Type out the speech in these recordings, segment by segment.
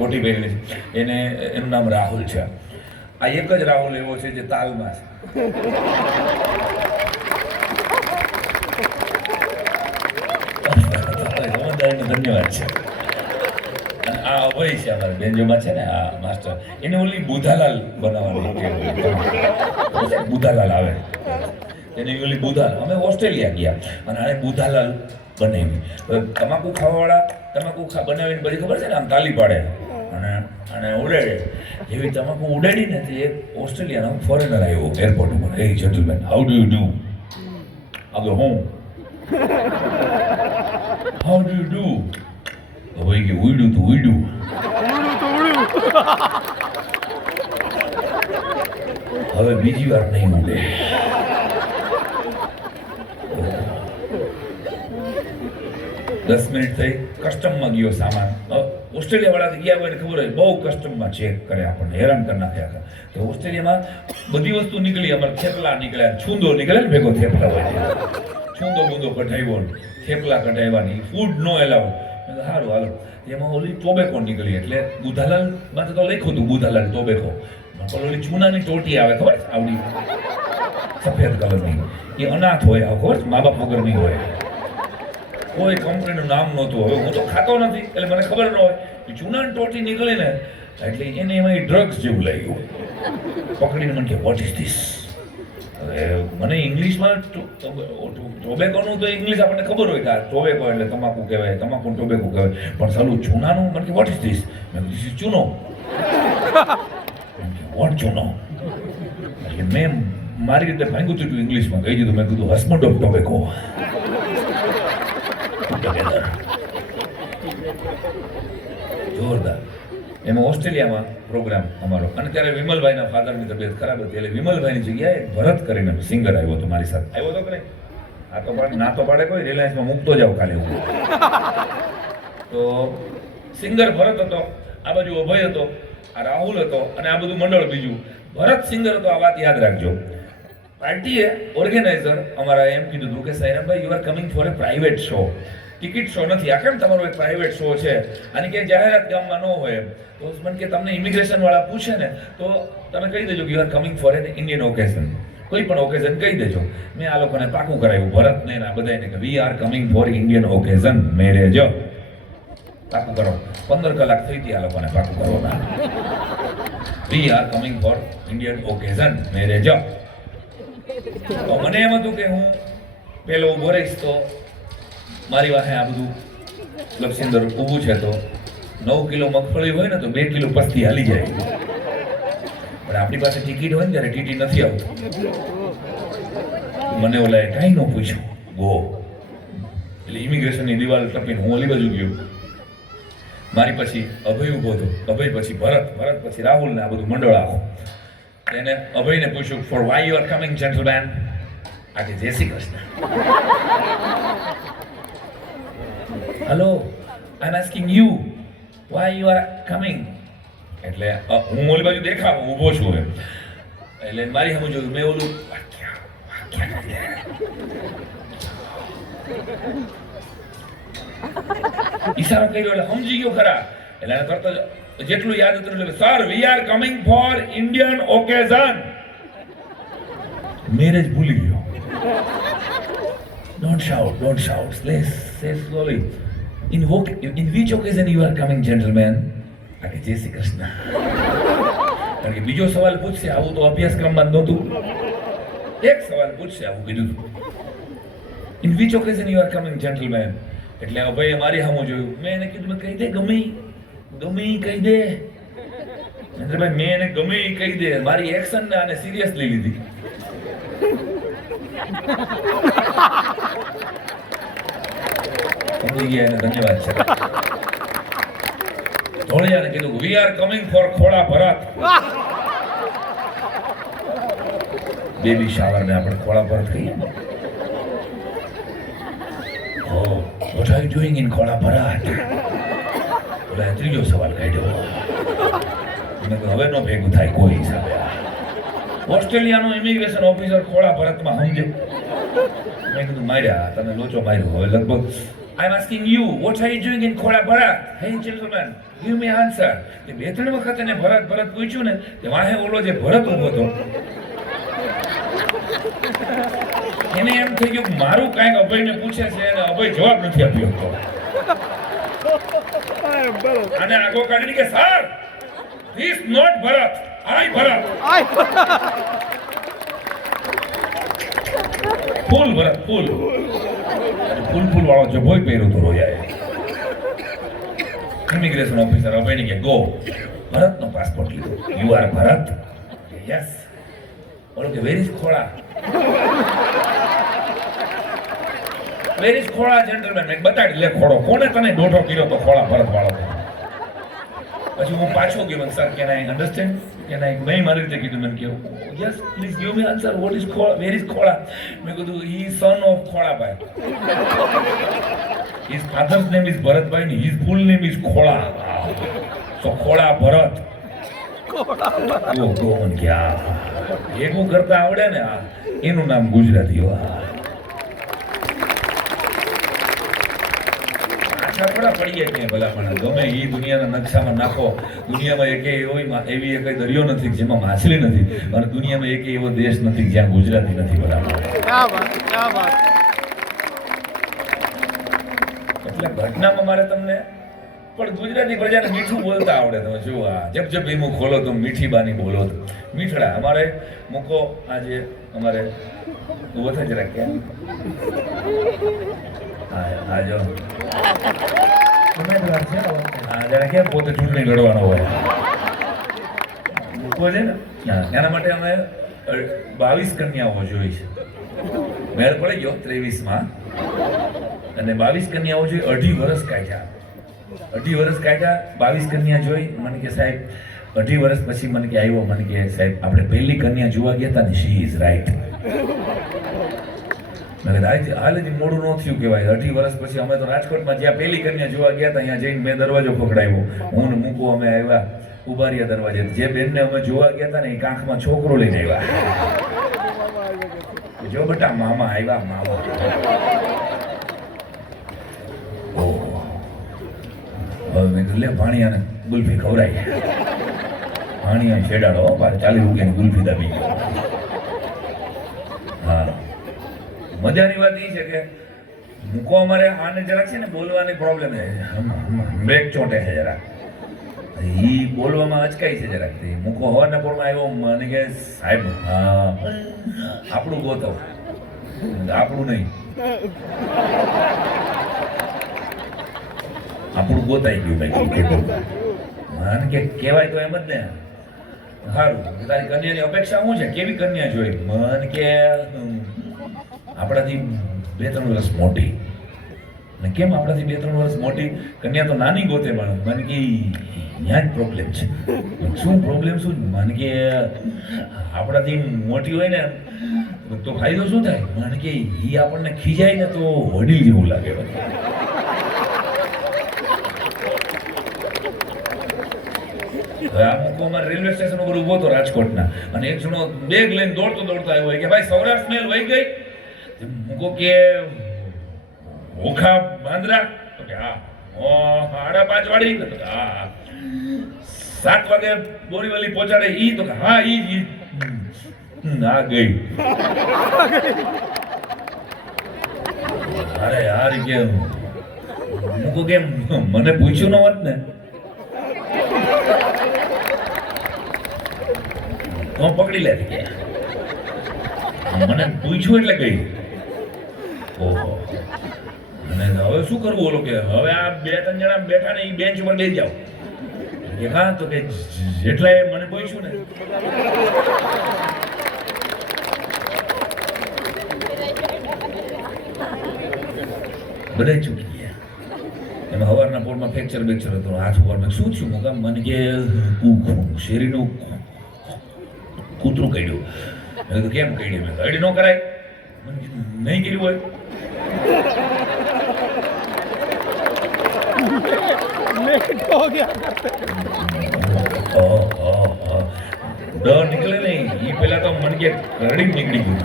ખોટી પહેરેલી છે એને એનું નામ રાહુલ છે. આ એક જ રાહુલ એવો છે જે તાલમાં છે. ધન્યવાદ છે. અને આ અભય છે અમારા બેન્જોમાં છે ને આ માસ્ટર એને ઓલી બુધાલાલ બનાવવાની બુધાલાલ આવે એને ઓલી બુધાલાલ અમે ઓસ્ટ્રેલિયા ગયા અને આને બુધાલાલ બનાવી. તમાકુ ખાવાવાળા તમાકુ બનાવીને પછી ખબર છે ને આમ તાલી પાડે અને ઉડાડે એવી તમાકુ ઉડાડીને તે એક ઓસ્ટ્રેલિયાનો ફોરેનર આવ્યો એરપોર્ટ ઉપર. એ gentleman how do you do? આગળ હું હાઉ ડુ યુ ડુ? ભાઈ કે ઉડ્યું તો ઉડ્યું. હવે બીજી વાર નહીં ઉડે. દસ મિનિટ થઈ કસ્ટમમાં ગયો સામાન. ઓસ્ટ્રેલિયા વાળા ગયા હોય ખબર હોય બહુ કસ્ટમમાં ચેક કરે આપણને હેરાન કરી નાખ્યા. તો ઓસ્ટ્રેલિયામાં બધી વસ્તુ નીકળી અમારે થેપલા નીકળ્યા છૂંદો નીકળે ને ભેગો થેપલા હોય છૂંદો બૂંદો કઢાવ્યો થેપલા કઢાવ્યા ફૂડ નો એલાઉડ. સારું હાલો એમાં ઓલી ટોબેકો નીકળી એટલે બુધાલાલ માં તો લખ્યું હતું બુધાલાલ ટોબેકો. ઓલી ચૂનાની ટોટી આવે ખબર આવડી સફેદ કલરની એ અનાથ હોય આવ ખબર મા બાપ વગરની હોય. કોઈ કંપનીનું નામ નહોતું. હવે હું તો ખાતો નથી એટલે મને ખબર ન હોય. ચૂનાની ટોટી નીકળી ને એટલે એને એમાં ડ્રગ્સ જેવું લાગ્યું. પકડીને મને કે વોટ ઇઝ ધીસ? હવે મને ઇંગ્લિશમાં ટોબેકોનું તો ઇંગ્લિશ આપણને ખબર હોય કે આ ટોબેકો એટલે તમાકુ કહેવાય તમાકુ ટોબેકો કહેવાય પણ સાલું ચૂનાનું મને કે વોટ ઇઝ ધીસ? મેં ધીસ ઇઝ ચૂનો. વોટ ચૂનો? એટલે મેં મારી રીતે ભાંગ્યું હતું ઇંગ્લિશમાં કહી દીધું. મેં કીધું હસબન્ડ ઓફ ટોબેકો. જોરદાર. એમાં ઓસ્ટ્રેલિયામાં પ્રોગ્રામ અમારો અને ત્યારે વિમલભાઈના ફાધરની તબિયત ખરાબ હતી એટલે વિમલભાઈની જગ્યાએ ભરત કરીને સિંગર આવ્યો હતો મારી સાથે. આવ્યો હતો કે નહીં? આ તો પાડે ના તો પાડે કોઈ રિલાયન્સમાં મૂકતો જાવ ખાલી હું. તો સિંગર ભરત હતો, આ બાજુ અભય હતો, આ રાહુલ હતો અને આ બધું મંડળ બીજું. ભરત સિંગર હતો. આ વાત યાદ રાખજો. પાર્ટીએ ઓર્ગેનાઇઝર અમારા એમ કીધું હતું કે સાયરામભાઈ you are coming for a private show. Ticket show નથી. આ કેમ તમારો એક પ્રાઇવેટ શો છે આની ક્યાંય જાહેરાત ગામમાં ન હોય તો મને કે તમને ઇમિગ્રેશન વાળા પૂછે ને તો તમે કહી દેજો કે you are coming for an Indian occasion. કોઈ પણ ઓકેઝન કહી દેજો. મેં આ લોકોને પાકું કરાવ્યું ભરતને આ બધાને કે વી are coming four Indian occasion marriage. પાકું કરો. 15 કલાક થઈ હતી આ લોકોને પાકું કરવાના. વી are coming four Indian occasion marriage. તો મને એમ હતું કે હું પેલો ઉભો રહીશ તો મારી વાહે આ બધું લક્ષિંદર ઊભું છે તો 9 કિલો મગફળી હોય ને તો 2 કિલો પસ્તી હાલી જાય. પણ આપણી પાસે ટિકિટ હોય ને ત્યારે ટીટી નથી આવતું. મને ઓલા કાંઈ ન પૂછ્યું ગો એટલે ઇમિગ્રેશનની દિવાલ ટપીને હું ઓલી બાજુ ગયો. મારી પછી અભય ઊભો હતો, અભય પછી ભરત, ભરત પછી રાહુલ ને આ બધું મંડળ આખું. એને અભયને પૂછ્યું for why you are coming gentleman? આજે Jai Shri Krishna. Hello I am asking you why you are coming? એટલે હું ઓલી બાજુ દેખાવ ઊભો છું એટલે મારી સામે જોયું. મેં ઓલું ઈશારો કર્યો એટલે સમજી ગયો ખરા. એટલે એને તરત જ જેટલું યાદ હતું એટલે sir we are coming four Indian occasion. Marriage ભૂલી ગયો. Don't shout. Say slowly. In which occasion you are coming, gentlemen? Okay, જય શ્રી કૃષ્ણ. કારણ કે બીજો સવાલ પૂછશે આવું તો અભ્યાસક્રમમાં નહોતું. એક સવાલ પૂછશે આવું કીધું. In which occasion you are coming, gentlemen? એટલે અભયે મારી સામું જોયું. મેં એને કીધું કહી દે ગમે કહી દે. મહેન્દ્રભાઈ મેં એને ગમે કહી દે. મારી એક્શન ને આને સિરિયસલી લીધી. સમજી ગયા એને ધન્યવાદ છે. ધોળિયાને કીધું વી આર કમિંગ ફોર ખોળા ભરત. બેબી શાવર ને આપણે ખોળા ભરત કહીએ. What are you doing in ખોળા ભરત? ઓલા ત્રીજો સવાલ કાઢ્યો. હવે નો ભેગું થાય કોઈ હિસાબે. ઓસ્ટ્રેલિયાનો ઇમિગ્રેશન ઓફિસર ખોળા ભરતમાં સમજે. મેં કીધું માર્યા તને લોચો માર્યો. હવે લગભગ I'm asking you, what are you doing in Khola Bharat? Hey gentlemen, give me answer. તે બે ત્રણ વખત એને ભરત ભરત પૂછ્યું ને તે વાહે ઓલો જે ભરત ઊભો હતો એને એમ થઈ ગયું કે મારું કાંઈક અભયને પૂછે છે અને અભય જવાબ નથી આપ્યો હતો અને આગો કાઢી કે સર ધીસ નોટ ભરત આઈ ભરત ફૂલ ભરત ફૂલ ફૂલ વાળો જભોય પહેર્યો તો રોયાએ ઇમિગ્રેશન ઓફિસર અભયને કે ગો ભરતનો પાસપોર્ટ લીધો યુ આર ભરત યસ બોલો કે વેર ઇઝ ખોળા વેર ઇઝ ખોળા જેન્ટલમેન મેં બતાડી લે ખોળો કોને તને દોઢો કર્યો તો ખોળા ભરત વાળો પછી હું પાછો ગયો sir can I understand can I મેં મારી રીતે કીધું મને કહ્યું yes please give me answer what is ખોળા વેર ઇઝ ખોળા મેં કીધું હી સન ઓફ ખોળાભાઈ his father's name is Bharatbhai and his full name is Khola. So Khola Bharat. તો મને કે આ એવું કરતા આવડે ને આ એનું નામ ગુજરાતી આછા થોડા પડીએ કે ભલા પણ ગમે એ દુનિયાના નકશામાં નાખો દુનિયામાં એવી એક દરિયો નથી જેમાં માછલી નથી અને દુનિયામાં એક એવો દેશ નથી જ્યાં ગુજરાતી નથી ભલા એટલે ઘટનામાં મારે તમને પણ ગુજરાતી પ્રજાને મીઠું બોલતા આવડે તમે જુઓ આ જબ જબ ભીમું ખોલો તો મીઠી બાની બોલો તો મીઠડા અમારે મૂકો આજે અમારે ઉભો થાય જરા ક્યાં હા જો હા જરા ક્યાં પોતે ચૂંટણી લડવાનો હોય મૂકો છે ને એના માટે અમે 22 કન્યાઓ જોઈ છે મેળ પડી ગયો 23માં અને 22 કન્યાઓ જોઈ 2.5 વર્ષ કાઢ્યા 2.5 વર્ષ કાઢ્યા 22 કન્યા જોઈ મને કે સાહેબ 2.5 વર્ષ પછી મને કે આવ્યો મને કે સાહેબ આપણે પહેલી કન્યા જોવા ગયા હતા ને શી ઇઝ રાઈટ મેં હાલ જ મોડું ન થયું કહેવાય 2.5 વર્ષ પછી અમે તો રાજકોટમાં જ્યાં પહેલી કન્યા જોવા ગયા હતા ત્યાં જઈને મેં દરવાજો ખોખડાવ્યો હું ને મૂકો અમે આવ્યા ઉભા રહ્યા દરવાજે જે બેનને અમે જોવા ગયા હતા ને એ કાંખમાં છોકરો લઈને આવ્યા જો બેટા મામા આવ્યા મામા મેં કીધું લે ભાણિયાને ગુલ્ફી ખવડાવી ભાણિયા છેડાડો 40 રૂપિયાની ગુલ્ફી દાબી ગયો હા મજાની વાત એ છે કે મૂકો અમારે આને જરાક છે ને બોલવાની પ્રોબ્લેમ છે બ્રેક ચોટે છે જરાક એ બોલવામાં અચકાય છે જરાક મૂકો હવારના પોળમાં આવ્યો મને કે સાહેબ હા આપણું ગોતો આપણું નહીં આપણું ગોતાઈ ગયું મેં કીધું મને કે કહેવાય તો એમ જ ને સારું તારી કન્યાની અપેક્ષા શું છે કેવી કન્યા જોઈ મને કે આપણાથી 2-3 વર્ષ મોટી ને કેમ આપણાથી 2-3 વર્ષ મોટી કન્યા તો નાની ગોતે મને કે ત્યાં જ પ્રોબ્લેમ છે શું પ્રોબ્લેમ શું મને કે આપણાથી મોટી હોય ને તો ફાયદો શું થાય મને કે એ આપણને ખીજાય ને તો વડીલ જેવું લાગે મૂકો રેલવે સ્ટેશન ઉપર ઉભો હતો રાજકોટના અને એક જણો બેગ લઈને દોડતો આવ્યો કે ભાઈ સૌરાષ્ટ્ર મેલ વહી ગઈ મૂકો કે ઓખા બાંદ્રા તો કે હા 5:30 વાળી હા 7 વાગે બોરીવલી પહોંચાડે ઈ તો કે હા ઈ ના ગઈ અરે યાર કે મૂકો કે મને પૂછ્યું ન હોત ને તો પકડી લે મને પૂછ્યું એટલે ગઈ ઓહો અને હવે શું કરવું બોલો કે હવે આ 2-3 જણા બેઠા ને એ બેન્ચ ઉપર લઈ જાઓ કે હા તો કે જેટલા મને પૂછ્યું ને બધા ચૂકી ગયા એમાં હવારના પોળમાં ફ્રેક્ચર હતો હાથ ઉપર શું થયું મુકામ મને કે શેરીનું કૂતરું કાઢ્યું મેં કીધું કેમ કાઢ્યું મેં અડી ન કરાય મને કીધું નહીં કર્યું હોય ડર નીકળે નહીં એ પેલા તો મને કે કરડી નીકળી ગયું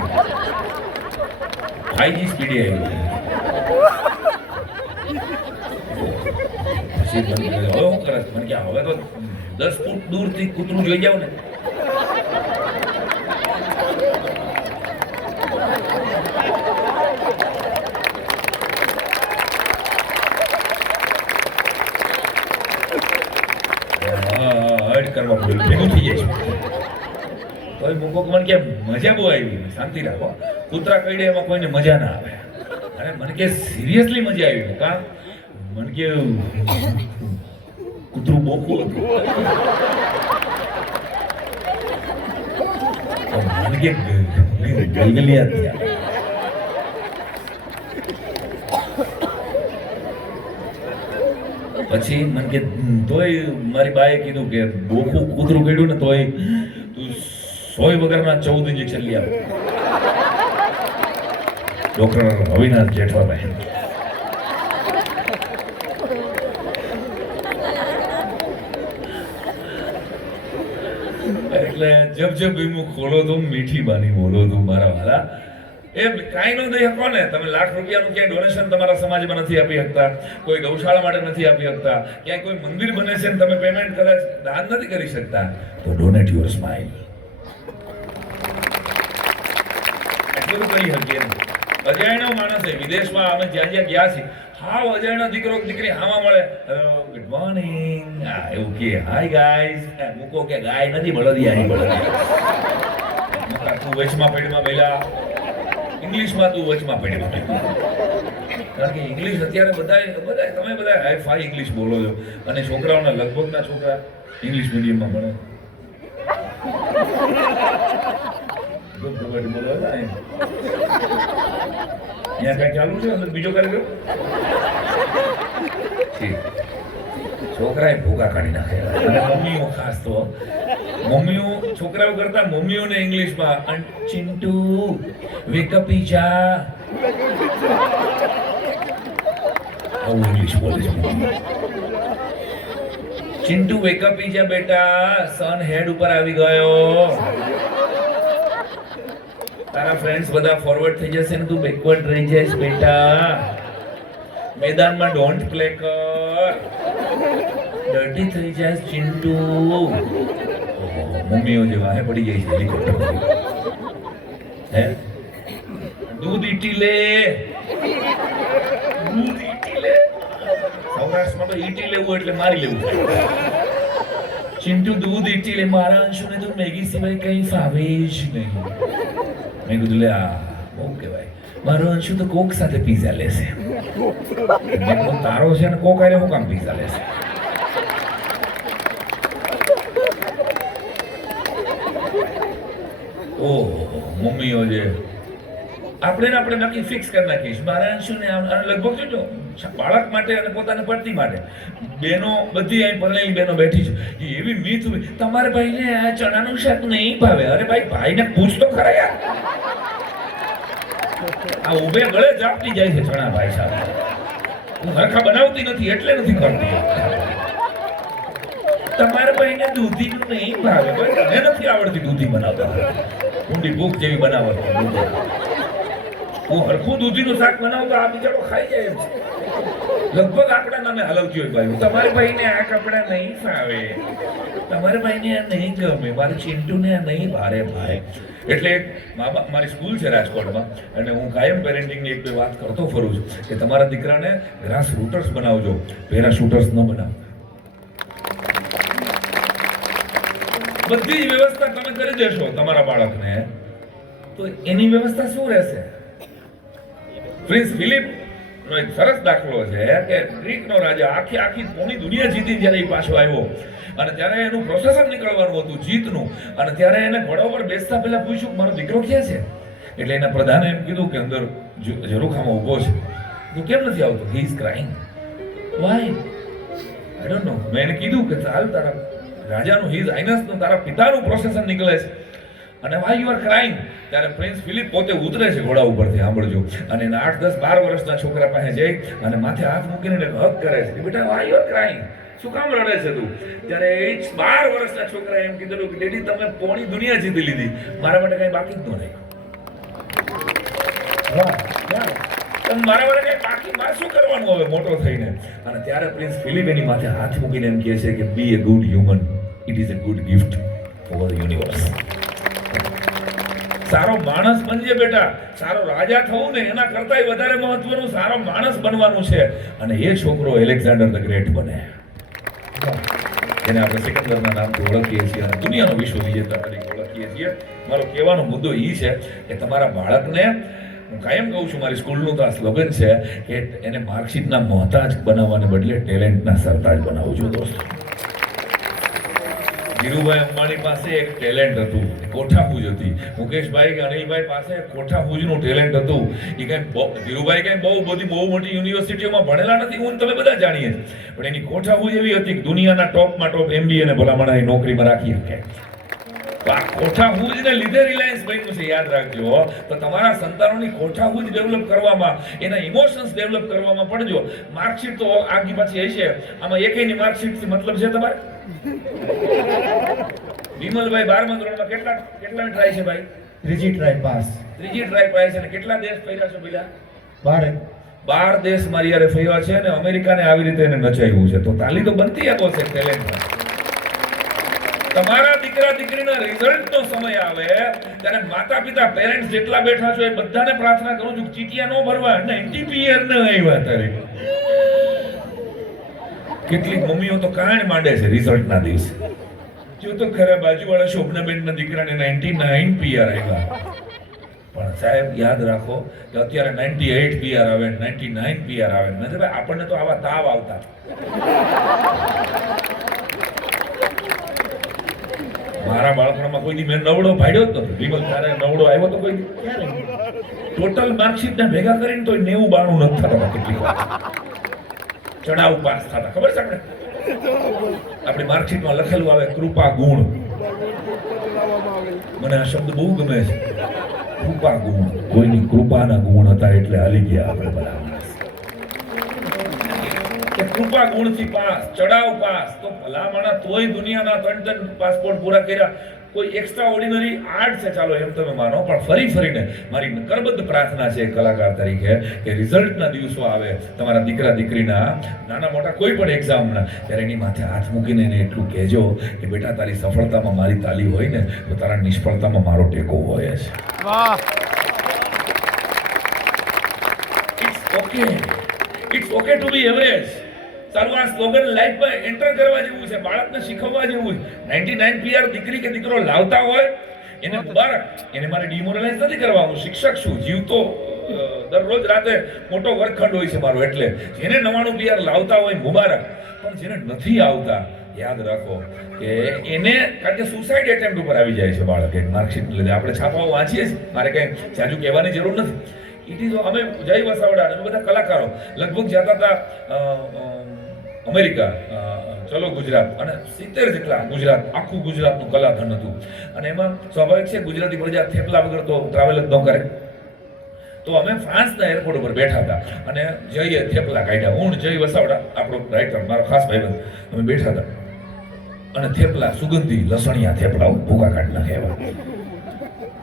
5G સ્પીડે આવ્યું પછી મને કહે, હવે હું કરે? મને કે હવે તો 10 ફૂટ દૂરથી કૂતરું જોઈ જાવ ને. હર્ટ કરવા પડ્યું, ભેગું થઈ જાય છે. તો મૂકો મને કે મજા બહુ આવી, શાંતિ રાખો. કૂતરા કઈડે એમાં કોઈને મજા ના આવે. અને મને કે સિરિયસલી મજા આવી. કા? મને કે કૂતરું બોકું હતું. મને કે ગલગલિયા થયા. પછી મને કે તોય મારી બાએ કીધું કે બોકું કૂતરું કીધું ને તોય તું 100 વગરના 14 ઇન્જેક્શન લઈ આવ. ડોક્ટર અવિનાશ જેઠવાભાઈ. એટલે જબ જબ હું ખોલો તો મીઠી બાની બોલો તું મારા વાલા. એ કાંઈ ન દઈ શકો ને. તમે લાખ રૂપિયાનું ક્યાંય ડોનેશન તમારા સમાજમાં નથી આપી શકતા, કોઈ ગૌશાળા માટે નથી આપી શકતા, ક્યાંય કોઈ મંદિર બને છે ને તમે પેમેન્ટ કદાચ દાન નથી કરી શકતા, તો ડોનેટ યોર સ્માઇલ. એટલું કરી શકીએ. અજાણ્યો માણસ છે વિદેશમાં, અમે જ્યાં જ્યાં ગયા છીએ, હાવ અજાણ્યો દીકરો દીકરી હામાં મળે, ગુડ મોર્નિંગ, એવું કે હાય ગાઈઝ. મૂકો કે ગાય નથી, બળદિયાની બળદિયા. તું વચમાં પેડમાં બેલા, ઇંગ્લિશમાં તું વચમાં પડ્યો. કારણ કે ઇંગ્લિશ અત્યારે બધા તમે બધા હાઈ ફાઈ ઇંગ્લિશ બોલો છો, અને છોકરાઓના લગભગના છોકરા ઇંગ્લિશ મીડિયમમાં ભણે. અહીંયા કઈ ચાલુ છે બીજો કાર્યક્રમ? છોકરાએ ભૂકા કાઢી નાખે. અને મમ્મીઓ ખાસ તો મમ્મીઓ છોકરાઓ કરતા મમ્મીઓને ઇંગ્લિશમાં ચિંટુ વેક અપ ઈજા આવું ઇંગ્લિશ બોલે છે. ચિંટુ વેક અપ ઈજા બેટા, સન હેડ ઉપર આવી ગયો. તારા ફ્રેન્ડ્સ બધા ફોરવર્ડ થઈ જશે ને તું બેકવર્ડ રહી જઈશ બેટા. મેદાનમાં ડોન્ટ પ્લે કર, ડર્ટી થઈ જાય ચિંટુ. મમ્મીઓ જે વાહે પડી જાય છે હેલિકોપ્ટર. હે દૂધ ઈટી લે, દૂધ ઈટી લે. સૌરાષ્ટ્રમાં તો ઈટી લેવું એટલે મારી લેવું. ચિંટુ દૂધ ઈટી લે. મારા અંશુને તો મેગી સિવાય કઈ ફાવે જ નહીં. મેં કીધું લે આ બહુ કહેવાય. મારો અંશુ તો કોક સાથે પીઝા લેશે. તારો છે ને કોક આરે હું કામ પીઝા લેશે? ઓહો મમ્મીઓ જે આપણે નક્કી ફિક્સ કરી નાખીશ. મારા અંશુને લગભગ જોજો બાળક માટે અને પોતાની પત્ની માટે બેનો બધી અહીં પરણેલી બેનો બેઠી છે. એવી મીઠ તમારે ભાઈને આ ચણાનું શાક નહીં ભાવે. અરે ભાઈને પૂછ તો ખરા યાર. આ ઉભે ગળે જાપતી જાય છે ચણા ભાઈ સાહેબ. હું હરખા બનાવતી નથી એટલે નથી કરતી. તમારા ભાઈને દૂધીનું નહીં ભાવે. મને નથી આવડતી દૂધી બનાવતા. ઊંડી ભૂખ જેવી બનાવત. હું હરખું દૂધીનું શાક બનાવતો આ બિચારો ખાઈ જાય એમ છે. લગભગ આપણા નામે હલવતી હોય ભાઈ. તમારે ભાઈને આ કપડા નહીં ફાવે, તમારે ભાઈને આ નહીં ગમે, મારે ચિંટુને આ નહીં ભારે ભાઈ. એટલે મારી સ્કૂલ છે રાજકોટમાં, અને હું કાયમ પેરેન્ટિંગની એક બે વાત કરતો ફરું છું કે તમારા દીકરાને ગ્રાસ રૂટર્સ બનાવજો, પેરાશૂટર્સ ન બનાવો. બધી જ વ્યવસ્થા તમે કરી દેશો તમારા બાળકને, તો એની વ્યવસ્થા શું રહેશે? પ્રિન્સ ફિલિપ નો એક સરસ દાખલો છે કે ગ્રીકનો રાજા આખી પૂરી દુનિયા જીતી જ્યારે એ પાછો આવ્યો, અને ત્યારે એનું પ્રોસેસર નીકળવાનું હતું જીતનું, અને ત્યારે એને ઘોડા ઉપર બેસતા પહેલા પૂછ્યું મારો દીકરો ક્યાં છે? એટલે એના પ્રધાને એમ કીધું કે અંદર ઝરૂખામાં ઊભો છે. તું કેમ નથી આવતો? He is crying. Why? I don't know. મેં એને કીધું કે ચાલ તારા રાજાનું હિઝ હાઇનસનું તારા પિતાનું પ્રોસેસર નીકળે છે, અને વાય યુ આર ક્રાઇંગ. ત્યારે પ્રિન્સ ફિલિપ પોતે ઉતરે છે ઘોડા ઉપરથી, સાંભળજો, અને એના 8, 10, 12 વર્ષના છોકરા પાસે જઈ અને માથે હાથ મૂકીને હક કરે છે કે બેટા વાય યુ આર ક્રાઇંગ, શું કામ રડે છે તું? ત્યારે એ 12 વર્ષના છોકરાએ એમ કીધું કે ડેડી તમે પોણી દુનિયા જીતી લીધી, મારા માટે કઈ બાકી જ ન રહ્યું. તમે મારા વાળા કઈ બાકી મારે શું કરવાનું હવે મોટો થઈને? અને ત્યારે પ્રિન્સ ફિલિપ એની માથે હાથ મૂકીને એમ કહે છે કે be a good human, it is a good gift for the universe. સારો માણસ બનજે બેટા, સારો રાજા થવું ને એના કરતાંય વધારે મહત્વનું સારો માણસ બનવાનું છે. અને એ છોકરો એલેક્ઝાન્ડર ધ ગ્રેટ બને, જેને આપણે સિકંદરના નામથી ઓળખીએ છીએ અને દુનિયાનો વિશ્વ વિજેતા તરીકે ઓળખીએ છીએ. મારો કહેવાનો મુદ્દો એ છે કે તમારા બાળકને, હું કાયમ કહું છું, મારી સ્કૂલનું તો આ સ્લોગન છે કે એને માર્કશીટના મોહતાજ બનાવવાને બદલે ટેલેન્ટના સરતાજ બનાવજો દોસ્તો. ધીરુભાઈ અંબાણી પાસે એક ટેલેન્ટ હતું, કોઠાભૂજ હતી. મુકેશભાઈ કે અનિલભાઈ પાસે કોઠાભૂજનું ટેલેન્ટ હતું. એ કઈ ધીરુભાઈ કઈ બહુ મોટી યુનિવર્સિટીઓમાં ભણેલા નથી, હું તમે બધા જાણીએ, પણ એની કોઠાભૂજ એવી હતી કે દુનિયાના ટોપમાં ટોપ MBA ને ભલામણ નોકરીમાં રાખી શકે. આ કોઠાભૂજને લીધે રિલાયન્સ બન્યું છે, યાદ રાખજો. તો તમારા સંતાનોની કોઠાભૂજ ડેવલપ કરવામાં, એના ઇમોશન્સ ડેવલપ કરવામાં પડજો. માર્કશીટ તો આગી પાછી હશે, આમાં એકયની માર્કશીટથી મતલબ છે તમારે? વિમલભાઈ 12મા ધોરણમાં કેટલા ટ્રાય છે ભાઈ? ત્રીજી ટ્રાય પાસ. ત્રીજી ટ્રાય પાસ છે. કેટલા દેશ ફર્યા છો પેલા? 12 દેશ મારી યારે ફર્યા છે અને અમેરિકાને આવી રીતે એને નચાવ્યું છે. તો તાલી તો બનતી આપો છે ટેલેન્ટમાં. તમારા દીકરા દીકરીના રિઝલ્ટનો સમય આવે ત્યારે માતા પિતા પેરેન્ટ્સ જેટલા બેઠા છો એ બધાને પ્રાર્થના કરું છું ચીટિયા ન ભરવા, 90 પીયર ન આવ્યા તારે. કેટલીક મમ્મીઓ તો કાંડ માંડે છે રિઝલ્ટના દિવસે. જો તો ખરા બાજુવાળા શોભનાબેનના દીકરાને 99 પીઆર આવ્યા. પણ સાહેબ યાદ રાખો કે અત્યારે 98 પીઆર આવે, 99 પીઆર આવે. નથી ભાઈ, આપણને તો આવા તાવ આવતા. મારા બાળપણમાં કોઈ દી મેં નવડો ભાડ્યો જ નથી. વિમલ તારે નવડો આવ્યો તો કોઈ દી? ટોટલ માર્કશીટ ને ભેગા કરીને તો 90-92 નથી થતા. કેટલીક વાર ચડાવ પાસ થતા, ખબર છે આપણે? આપણી માર્કશીટમાં લખેલું આવે કૃપા ગુણ. મને આ શબ્દ બહુ ગમે છે, કૃપા ગુણ. કોઈની કૃપાના ગુણ હતા એટલે હાલી ગયા આપણે બધા. કે કૃપા ગુણથી પાસ, ચડાવ પાસ. તો ભલામણા તોય દુનિયાના 3 પાસપોર્ટ પૂરા કર્યા. કોઈ એક્સ્ટ્રા ઓર્ડિનરી આર્ટ છે, ચાલો એમ તમે માનો, પણ ફરીને મારી કરબદ્ધ પ્રાર્થના છે કલાકાર તરીકે કે રિઝલ્ટના દિવસો આવે તમારા દીકરા દીકરીના, નાના મોટા કોઈ પણ એક્ઝામના, ત્યારે એની માથે હાથ મૂકીને એને એટલું કહેજો કે બેટા તારી સફળતામાં મારી તાલી હોય ને તો તારા નિષ્ફળતામાં મારો ટેકો હોય છે. વાહ! It's okay to be average. તારું આ સ્લોગન લાઈફમાં એન્ટર કરવા જેવું છે, બાળકને શીખવવા જેવું છે. 99 પીઆર દીકરી કે દીકરો લાવતા હોય એને મુબારક. એને મારે ડિમોરલાઇઝ નથી કરવા, હું શિક્ષક છું, જીવતો દરરોજ રાતે મોટો વર્ગખંડ હોય છે મારો. એટલે જેને 99 પીઆર લાવતા હોય મુબારક, પણ જેને નથી આવતા યાદ રાખો કે એને, કારણ કે સુસાઇડ એટેમ્પ્ટ ઉપર આવી જાય છે બાળક એક માર્કશીટ લીધે. આપણે છાપાઓ વાંચીએ છીએ, મારે કંઈ જાજુ કહેવાની જરૂર નથી. ઇટ ઇઝ અમે જય વસાવડા અમે બધા કલાકારો લગભગ જતા હતા અમેરિકા, ચલો ગુજરાત, અને 70 જેટલા ગુજરાત, આખું ગુજરાતનું કલાધન હતું. અને એમાં સ્વાભાવિક છે ગુજરાતી પ્રજા થેપલા વગર તો ટ્રાવેલ જ ન કરે. તો અમે ફ્રાન્સના એરપોર્ટ ઉપર બેઠા હતા અને જઈએ થેપલા કાઢ્યા. હું જય વસાવડા, આપણો રાઇટર, મારો ખાસ ભાઈબંધ, અમે બેઠા હતા અને થેપલા, સુગંધી લસણિયા થેપલા ભૂકા કાઢી નાખે એવા.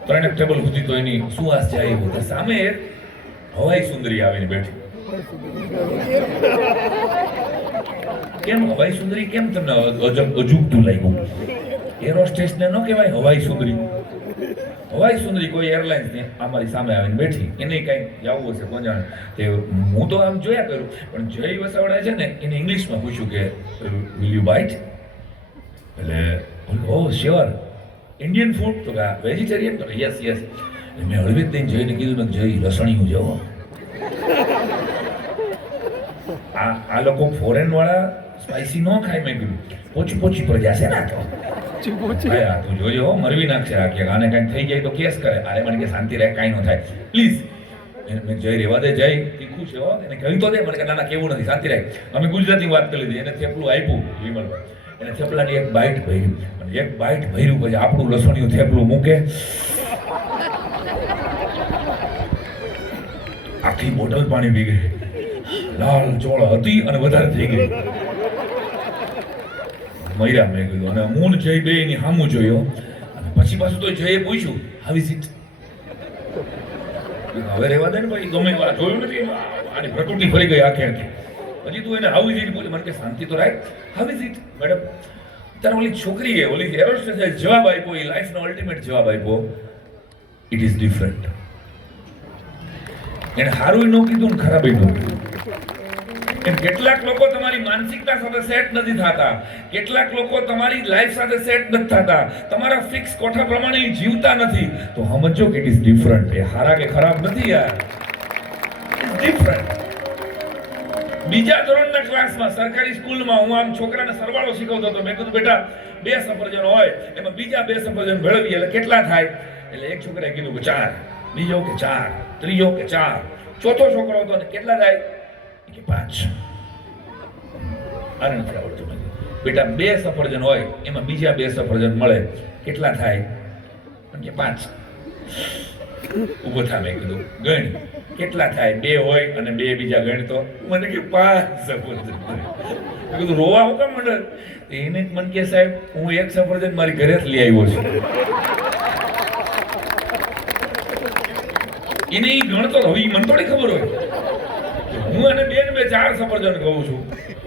3 ટેબલ સુધી તો એની સુવાસ જાય એવું. સામે એક હવાઈ સુંદરી આવીને બેઠી. કેમ હવાઈ સુંદરી, કેમ તમને અજુગતું લાગ્યું? એરોસ્ટેસને ન કહેવાય હવાઈ સુંદરી. હવાઈ સુંદરી કોઈ એરલાઇન્સ ને અમારી સામે આવીને બેઠી. એને કંઈ જવું હશે કોણ જાણે. તે હું તો આમ જોયા કરું, પણ જય વસાવડા છે ને એને ઇંગ્લિશમાં પૂછ્યું કે વિલ યુ બાઇટ? એટલે ઓ શ્યોર. Indian food? તો કે વેજીટેરિયન? તો યસ. મેં હળવી દઈને જઈને કીધું ને જય લસણિયું જવો. આ લોકો ફોરેન વાળા સ્પાઈસી ન ખાય. મેં કીધું પોચી પ્રજા છે ને તો તું જોજો મરવી નાખશે આ. કે આને કંઈક થઈ જાય તો કેસ કરે. અરે મને કે શાંતિ રહે, કાંઈ ન થાય પ્લીઝ. મેં જય રેવા દે, જય તીખું છે હો, એને કહી તો દે. મને કે ના કેવું નથી, શાંતિ રહે. અમે ગુજરાતી વાત કરી લીધી. એને થેપલું આપ્યું વિમલભાઈ, એને થેપલાની એક બાઇટ ભર્યું, અને એક બાઇટ ભર્યું પછી આપણું લસણિયું થેપલું મૂકે, આખી બોટલ પાણી પી ગઈ. લાલ ચોળ હતી અને વધારે થઈ ગઈ. મૈરા મેં કીધું, અને હું જય બે એની સામું જોયો. અને પછી પાછું તો જયે પૂછ્યું હાવ ઇઝ ઇટ. હવે રહેવા દે ને ભાઈ, ગમે વાત જોયું નથી આની પ્રકૃતિ ફરી ગઈ આખે આખી. પછી તું એને હાઉ ઇઝ ઇટ બોલે, મને કે શાંતિ તો રાખ. How is it madam? તારે ઓલી છોકરીએ ઓલી એરોસ્ટેસે જવાબ આપ્યો, એ લાઈફનો અલ્ટિમેટ જવાબ આપ્યો, ઇટ ઇઝ ડિફરન્ટ. એને સારું ન કીધું ને ખરાબ ન કીધું. એમ કેટલાક લોકો તમારી માનસિકતા સાથે સેટ નથી થતા, કેટલાક લોકો તમારી લાઈફ સાથે સેટ નથી થતા, તમારા ફિક્સ કોઠા પ્રમાણે જીવતા નથી, તો સમજો કે ઇટ ઇઝ ડિફરન્ટ. એ સારા કે ખરાબ નથી યાર, ઇટ્સ ડિફરન્ટ. બીજા ધોરણના ક્લાસમાં સરકારી સ્કૂલમાં હું આમ છોકરાને સરવાળો શીખવતો હતો. મેં કીધું બેટા 2 સફરજન હોય એમાં બીજા 2 સફરજન ભેળવીએ એટલે કેટલા થાય? એટલે એક છોકરાએ કીધું કે 4, બીજો કે 4, ત્રીજો કે 4, ચોથો છોકરો હતો ને કેટલા થાય કે 5. આને નથી આવડતું. બેટા 2 સફરજન હોય એમાં બીજા 2 સફરજન મળે કેટલા થાય? કે 5. ઉભો થા, મેં કીધું ગણ કેટલા થાય? 2 હોય અને 2 બીજા ગણતો. મને કે 5 સફરજન. મેં કીધું રોવા હોતા મંડળ. એને મને કે સાહેબ હું 1 સફરજન મારી ઘરે જ લઈ આવ્યો છું. એને ઈ ગણતો હવે મને થોડી ખબર હોય. હું એને 2 ને 2 4 સફરજન કહું છું,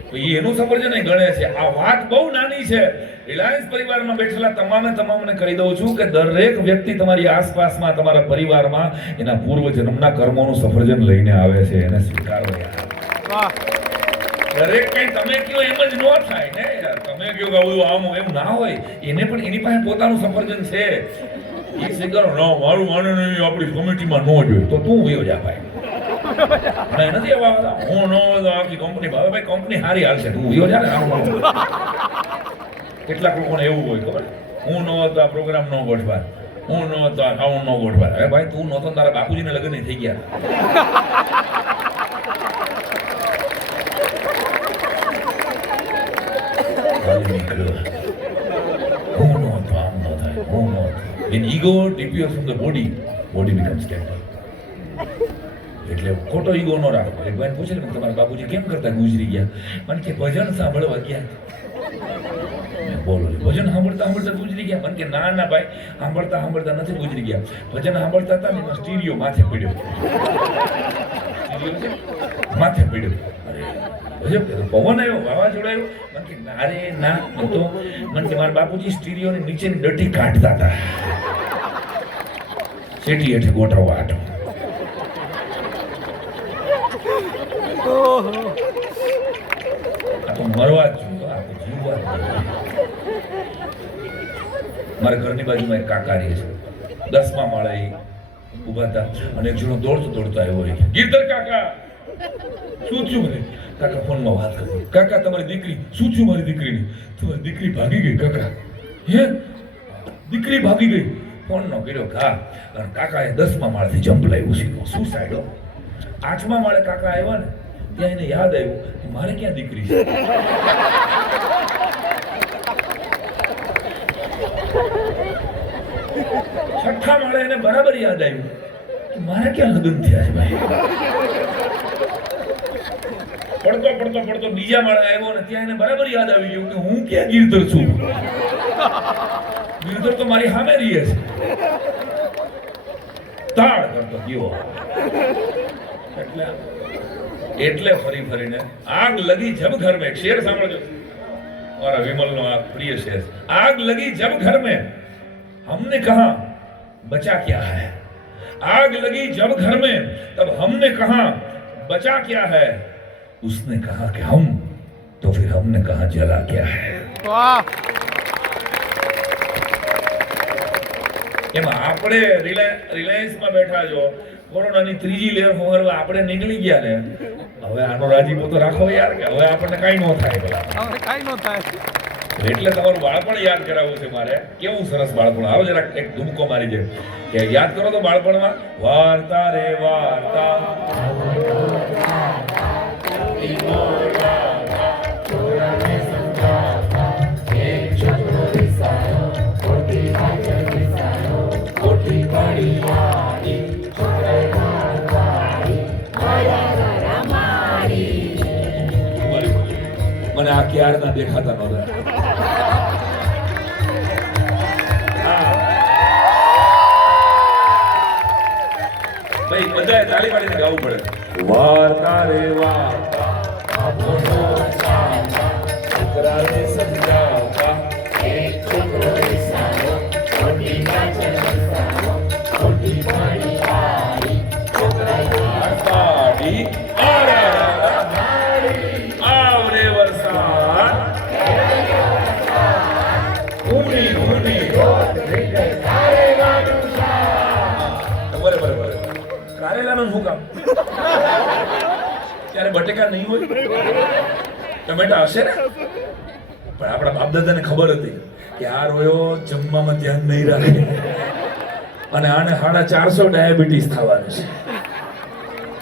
તો એ એનું સફરજન ગણે છે. આ વાત બહુ નાની છે. રિલાયન્સ પરિવારમાં બેઠેલા તમામને કહી દઉં છું કે દરેક વ્યક્તિ તમારી આસપાસમાં, તમારા પરિવારમાં એના પૂર્વજન્મના કર્મોનું સફરજન લઈને આવે છે. એને સ્વીકારો યાર. દરેક કઈ તમે કયો એમ જ ન થાય ને યાર. તમે કયો કે બધું આમ એમ ના હોય. એને પણ એની પાસે પોતાનું સફરજન છે. એ સ્વીકારો. ન મારું માને નહીં, આપણી કમિટીમાં ન જોઈએ તો તું વયો જા ભાઈ. નથી આવવા હું ન આખી કંપની ભાવે ભાઈ, કંપની સારી હાલશે, તું વયો જા ને. કેટલાક લોકોને એવું હોય ખબર, હું ન હતો આ પ્રોગ્રામ ન ગોઠવા, હું ન હતો આ સાઉન્ડ ન ગોઠવા. અરે ભાઈ તું નહોતો તારા બાપુજીના લગ્ન થઈ ગયા. હું ન હતો આમ ન થાય, હું ન હતો. When ego disappears from the body, body becomes temple. એટલે ખોટો ઈગો ન રાખો. એક ભાઈ પૂછે ને તમારા બાપુજી કેમ કરતા ગુજરી ગયા? મને કે ભજન સાંભળવા ગયા. બોલો ભજન સાંભળતા ગુજરી ગયા? મને કે ના ના ભાઈ, સાંભળતા નથી ગુજરી ગયા. ભજન સાંભળતા હતા ને એમાં સ્ટીરિયો માથે પડ્યો. માથે પડ્યો. અરે પવન આવ્યો, વાવાઝોડા આવ્યો. મને કે ના રે ના તો. મને કે મારા બાપુજી સ્ટીરિયોની નીચેની ડટી કાઢતા હતા, શેઠી હેઠે ગોઠવવા હાટો. આ તો મરવા જ છું, આ તો જીવવા જ. મારા ઘરની બાજુમાં એક કાકા રહે છે, 10મા માળે ઉભા હતા અને એક જણો દોડતો આવ્યો. ગીરધર કાકા શું થયું? મને કાકા ફોનમાં વાત કરી. કાકા તમારી દીકરી શું થયું? મારી દીકરીની તમારી દીકરી ભાગી ગઈ કાકા. હે દીકરી ભાગી ગઈ? ફોન નો કર્યો ઘા. અને કાકાએ 10મા માળેથી જમ્પ લાવ્યું સીધો સુસાઇડ. 8મા માળે કાકા આવ્યા ને ત્યાં એને યાદ આવ્યું કે મારે ક્યાં દીકરી છે. 6મા માળે એને બરાબર યાદ આવ્યું કે મારે ક્યાં લગ્ન થયા છે ભાઈ. પડતો બીજા માળે આવ્યો ને ત્યાં એને બરાબર યાદ આવી ગયું કે હું ક્યાં ગીરધર છું. ગીરધર તો મારી સામે રહે છે. તાળ કરતો ગયો. એટલે ફરીને આગ લગી જબ ઘર में, शेर સાંભળજો મારા વિમલનો આ પ્રિય શેર. આગ લગી જબ घर में, हमने कहा बचा क्या है. आग लगी जब घर में, तब हमने कहा बचा क्या है. उसने कहा कि हम, तो फिर हमने कहा जला क्या है. वाह. એમાં આપણે રિલાયન્સમાં બેઠા છો, કોરોનાની 3જી લહેર હોરવા આપણે નીકળી ગયા ને. હવે આનો રાજીપો તો રાખો યાર કે હવે આપણને કાઈ ન થાય. પેલા કાઈ ન થાય એટલે તમારું બાળપણ યાદ કરાવવું છે મારે. કેવું સરસ બાળપણ. આવો જરા એક ધુમકો મારી દે કે યાદ કરો તો બાળપણમાં. વાર્તા રે વાર્તા, મને આ ક્યાર ના દેખાતા નહોતા. ભાઈ તાળી પાડીને ગાવું પડે. વાર્તા રે વાર્તા બાપુનો સામા, છોકરાને સમજાવતા એક છોકરો સારો, ખોટી પાછળ સારો, ખોટી પાડી પાડી, છોકરાને પાડી આરે આવરે વરસાદ ઊની ઊની રોડ રીતે કારેલાનું શાક. બરાબર. કારેલાનું શું કામ? ત્યારે બટેકા નહીં હોય, ટમેટા હશે ને. પણ આપણા બાપ દાદાને ખબર હતી કે આ રોયો જમવામાં ધ્યાન નહીં રાખે અને આને 450 ડાયાબિટીસ થવાનું છે.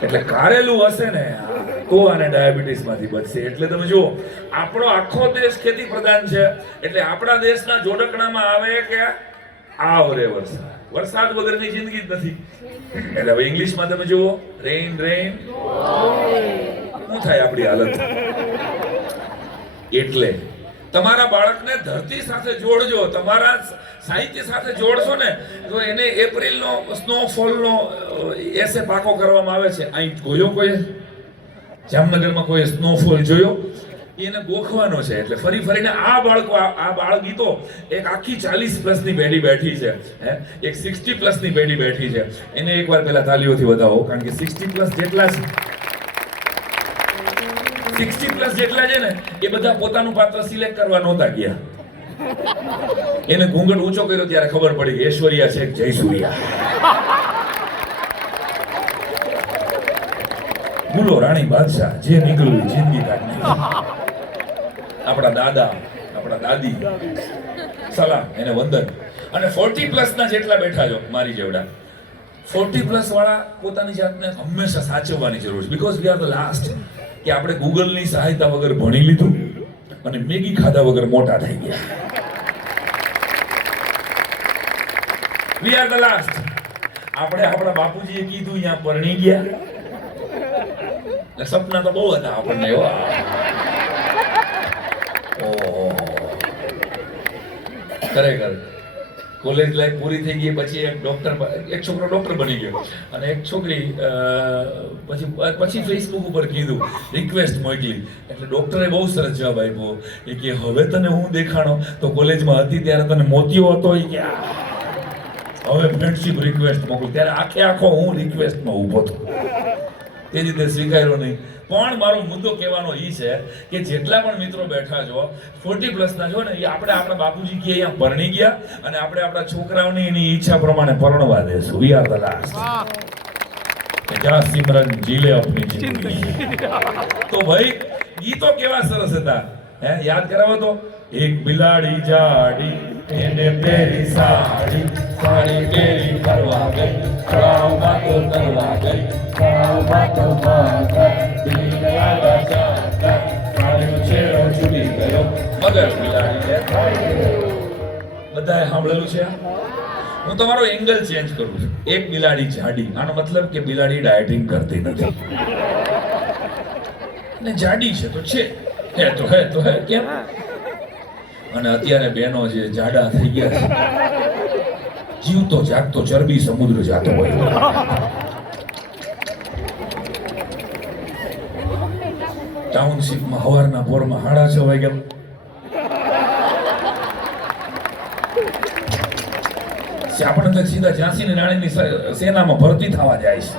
એટલે કારેલું હશે ને તો આને ડાયાબિટીસ માંથી બચશે. એટલે તમે જુઓ, આપણો આખો દેશ ખેતી પ્રધાન છે. એટલે આપણા દેશના જોડકણામાં આવે કે આવરે વરસાદ, વરસાદ વગરની જિંદગી જ નથી. એટલે હવે ઇંગ્લિશમાં તમે જુઓ, રેઇન રેઇન, શું થાય આપણી હાલત. એટલે તમારા બાળકને ધરતી સાથે જોડજો, તમારા સાહિત્ય સાથે જોડશો ને તો એને એપ્રિલનો સ્નોફોલનો એસે પાકો કરવામાં આવે છે. અહીં જોયો કોઈ જામનગરમાં કોઈ સ્નોફોલ જોયો? એને ગોખવાનો છે. એટલે ફરી ફરીને આ બાળકો, આ બાળ ગીતો, એક આખી 40+ ની પેઢી બેઠી છે, એક 60+ ની પેઢી બેઠી છે. એને એકવાર પહેલા તાલીઓથી વધાવો, કારણ કે 60+ જેટલા છે, 60+ જેટલા છે ને એ બધા પોતાનું પાત્ર સિલેક્ટ કરવા નહોતા ગયા. એને ઘૂંઘટ ઊંચો કર્યો ત્યારે ખબર પડી કે ઐશ્વર્યા છે જયસૂર્યા. બોલો રાણી બાદશાહ, જે નીકળ્યું જિંદગી કાઢી. આપણા દાદા, આપણા દાદી, સલામ, એને વંદન. અને 40+ ના જેટલા બેઠા છો મારી જેવડા, 40+ વાળા પોતાની જાતને હંમેશા સાચવવાની જરૂર છે. Because we are the last. કે આપણે ગૂગલની સહાયતા વગર ભણી લીધું અને મેગી ખાધા વગર મોટા થઈ ગયા. We are the last. આપણે આપણા બાપુજીએ કીધું અહીંયા પરણી ગયા. સપના તો બહુ હતા આપણને એવા. ખરેખર કોલેજ લાઈફ પૂરી થઈ ગઈ પછી એક છોકરો ડોક્ટર બની ગયો અને એક છોકરી પછી ફેસબુક ઉપર કીધું, રિક્વેસ્ટ મોકલી. એટલે ડોક્ટરે બહુ સરસ જવાબ આપ્યો. એ કે હવે તને હું દેખાણો તો કોલેજમાં હતી ત્યારે તને મોતિયો હતો. એ કે હવે ફ્રેન્ડશિપ રિક્વેસ્ટ મોકલું. ત્યારે આખો હું રિક્વેસ્ટમાં ઊભો હતો. તે રીતે સ્વીકાર્યો નહીં. પણ મારો મુદ્દો કહેવાનો એ છે કે જેટલા પણ મિત્રો બેઠા છો 40+ ના છો ને, એ આપણે આપણા બાપુજી કે અહીંયા પરણી ગયા અને આપણે આપણા છોકરાઓની એની ઈચ્છા પ્રમાણે પરણવા દેશું. We are the last. જા સિમરન જીલે અપની જિંદગી. તો ભાઈ ગીતો કેવા સરસ હતા, યાદ કરાવો તો. એક બિલાડી જાડી, એને પહેરી સાડી, સાડી પહેરી ફરવા ગઈ, તળાવ વાતો કરવા ગઈ, તળાવ વાતો મગર બિલાડી. બધાએ સાંભળેલું છે. હું તમારો એંગલ ચેન્જ કરું છું. એક બિલાડી જાડી, આનો મતલબ કે બિલાડી ડાયટિંગ કરતી નથી ને જાડી છે તો છે, હે તો હે કેમ. અને અત્યારે બહેનો જે જાડા થઈ ગયા છે, જીવતો જાગતો ચરબી સમુદ્ર જાતો હોય. ટાઉનશીપમાં સવારના પોરમાં 6:30 વાગ્યા આપણે સીધા ઝાંસીની રાણીની સેનામાં ભરતી થવા જાય છે.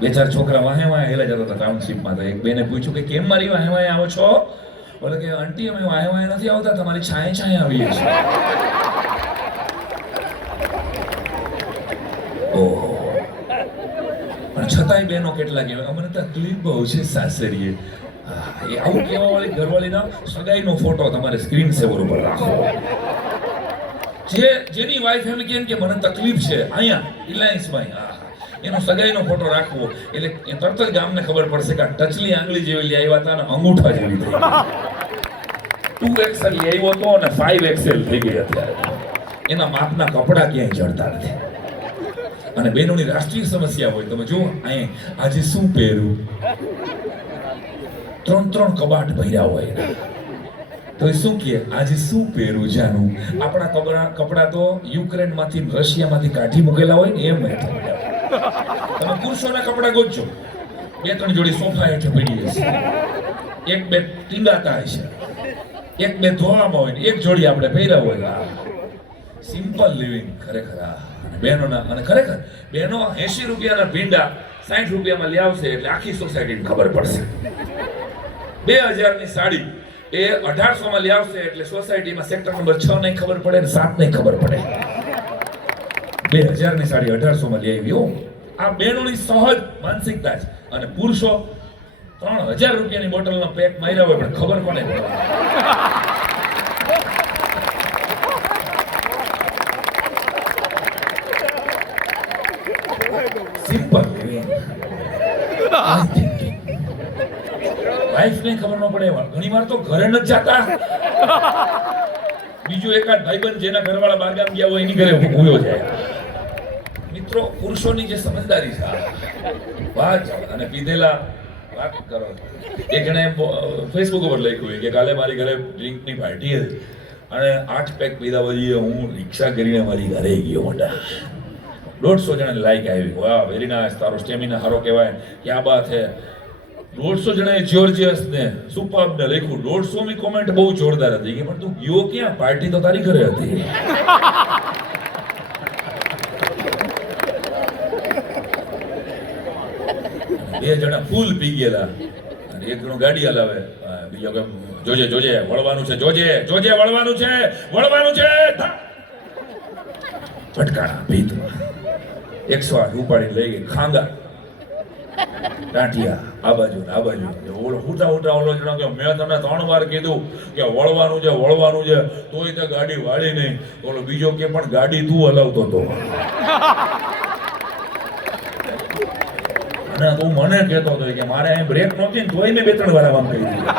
2-4 છોકરા વાહે વાહે હેલા જતા હતા ટાઉનશીપમાં. તો એક બેને પૂછ્યું કે કેમ મારી વાહે વાહે આવો છો? બોલે કે આંટી અમે વાહે વાહે નથી આવતા, તમારી છાંયે છાંયે આવીએ છીએ. ઓહો. પણ છતાંય બેનો કેટલા કહેવાય, અમને તકલીફ બહુ છે સાસરીએ. એ આવું કહેવા વાળી ઘરવાળીના સગાઈનો ફોટો તમારે સ્ક્રીન સેવર ઉપર રાખો. જેની વાઈફ એમ કે મને તકલીફ છે અહીંયા રિલાયન્સમાં, એનો સગાઈનો ફોટો રાખવો એટલે એ તરત જ ગામને ખબર પડશે કે ટચલી આંગળી જેવી લઈ આવ્યા હતા અને અંગૂઠા જેવી થઈ ગઈ. 2XL લઈ આવ્યો હતો અને 5XL થઈ ગઈ અત્યારે. એના માપના કપડા ક્યાંય જડતા નથી. અને બહેનોની રાષ્ટ્રીય સમસ્યા હોય. તમે જુઓ અહીં આજે શું પહેરું, 3 કબાટ ભર્યા હોય. તો શું કહે આજે શું પહેરું જાનું? આપણા કપડા તો યુક્રેનમાંથી રશિયામાંથી કાઢી મૂકેલા હોય ને એમ. તમે પુરુષોના કપડા ગોતજો, 2-3 જોડી સોફા હેઠે પડી હશે, 1-2 ટીંગાતા હશે, 1-2 ધોવામાં હોય ને 1 જોડી આપણે પહેર્યા હોય. સિમ્પલ લિવિંગ ખરેખર. બહેનોના અને ખરેખર બહેનો 80 રૂપિયાના ભીંડા 60 રૂપિયામાં લઈ આવશે એટલે આખી સોસાયટીને ખબર પડશે. 2000 ની સાડી એ 1800 માં લઈ આવશે એટલે સોસાયટીમાં સેક્ટર નંબર 6 નહીં ખબર પડે ને 7 નહીં ખબર પડે. 2000 ની સાડી 1800 માં લઈ આવી. આ બહેનોની સહજ માનસિકતા છે. અને પુરુષો 3000 રૂપિયાની બોટલનો પેક માર્યા હોય પણ ખબર કોને પડે. સિમ્પલ વાઈફ ને ખબર ન પડે. ઘણી વાર તો ઘરે નથી જાતા. બીજો એકાદ ભાઈબંધ જેના ઘરવાળા બહારગામ ગયા હોય એની ઘરે ભૂયો જાય. મિત્રો, પુરુષોની જે સમજદારી છે વાત અને પીધેલા વાત કરો. એક જણે ફેસબુક ઉપર લખ્યું હોય કે કાલે મારી ઘરે ડ્રિંકની પાર્ટી હતી અને 8 પેક પીધા પછી હું રિક્ષા કરીને મારી ઘરે ગયો. મોટા 150 જણાને લાઈક આવી. વાહ, વેરી નાઇસ, તારો સ્ટેમિના સારો કહેવાય, ક્યાં બાત હે. 150 જણાએ જ્યોર્જિયસ ને સુપર્બ ને લખ્યું. 150 મી કોમેન્ટ બહુ જોરદાર હતી કે પણ તું ગયો ક્યાં? પાર્ટી તો તારી ઘરે હતી. બે જણા ફૂલ પી ગયેલા અને એક જણો ગાડી હલાવે, બીજો કે જોજે જોજે વળવાનું છે, જોજે જોજે વળવાનું છે, વળવાનું છે. ફટકાણા ભીતમાં 108 ઉપાડીને લઈ ગઈ. ખાંગા ટાંટિયા આ બાજુ ને આ બાજુ. ઓલો ઉઠા ઉઠા ઓલો જણો કે મેં તને 3 વાર કીધું કે વળવાનું છે, વળવાનું છે, તોય તે ગાડી વાળી નહીં. ઓલો બીજો કે પણ ગાડી તું હલાવતો હતો અને તું મને કહેતો હતો કે મારે અહીં બ્રેક નહોતી ને તોય મેં 2-3 વાર આમ કરી દીધી.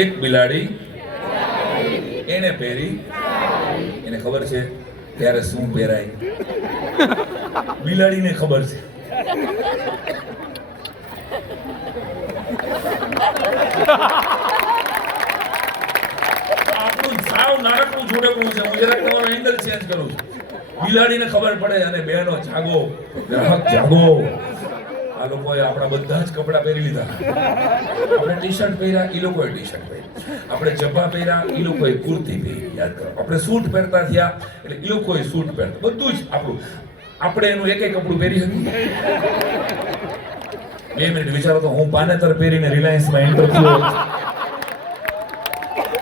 એક બિલાડી એને પહેરી, એને ખબર છે ત્યારે શું પહેરાય. બિલાડીને ખબર છે. આપણું સાવ નાનકડું જોડકડું છે. હું જરાક તમારો એંગલ ચેન્જ કરું છું. બિલાડીને ખબર પડે અને બહેનો જાગો, ગ્રાહક જાગો. આ લોકોએ આપણા બધા જ કપડા પહેરી લીધા. આપણે ટી-શર્ટ પહેર્યા, એ લોકોએ ટી-શર્ટ પહેરી. આપણે જબ્બા પહેર્યા, એ લોકોએ કુર્તી પહેરી. યાદ કરો, આપણે સૂટ પહેરતા થયા એટલે એ લોકોએ સૂટ પહેરતા. બધું જ આપણું. આપણે એનું એક કપડું પહેરી શકીએ. 2 મિનિટ વિચારો તો હું પાનેતર પહેરીને રિલાયન્સમાં એન્ટર થયો.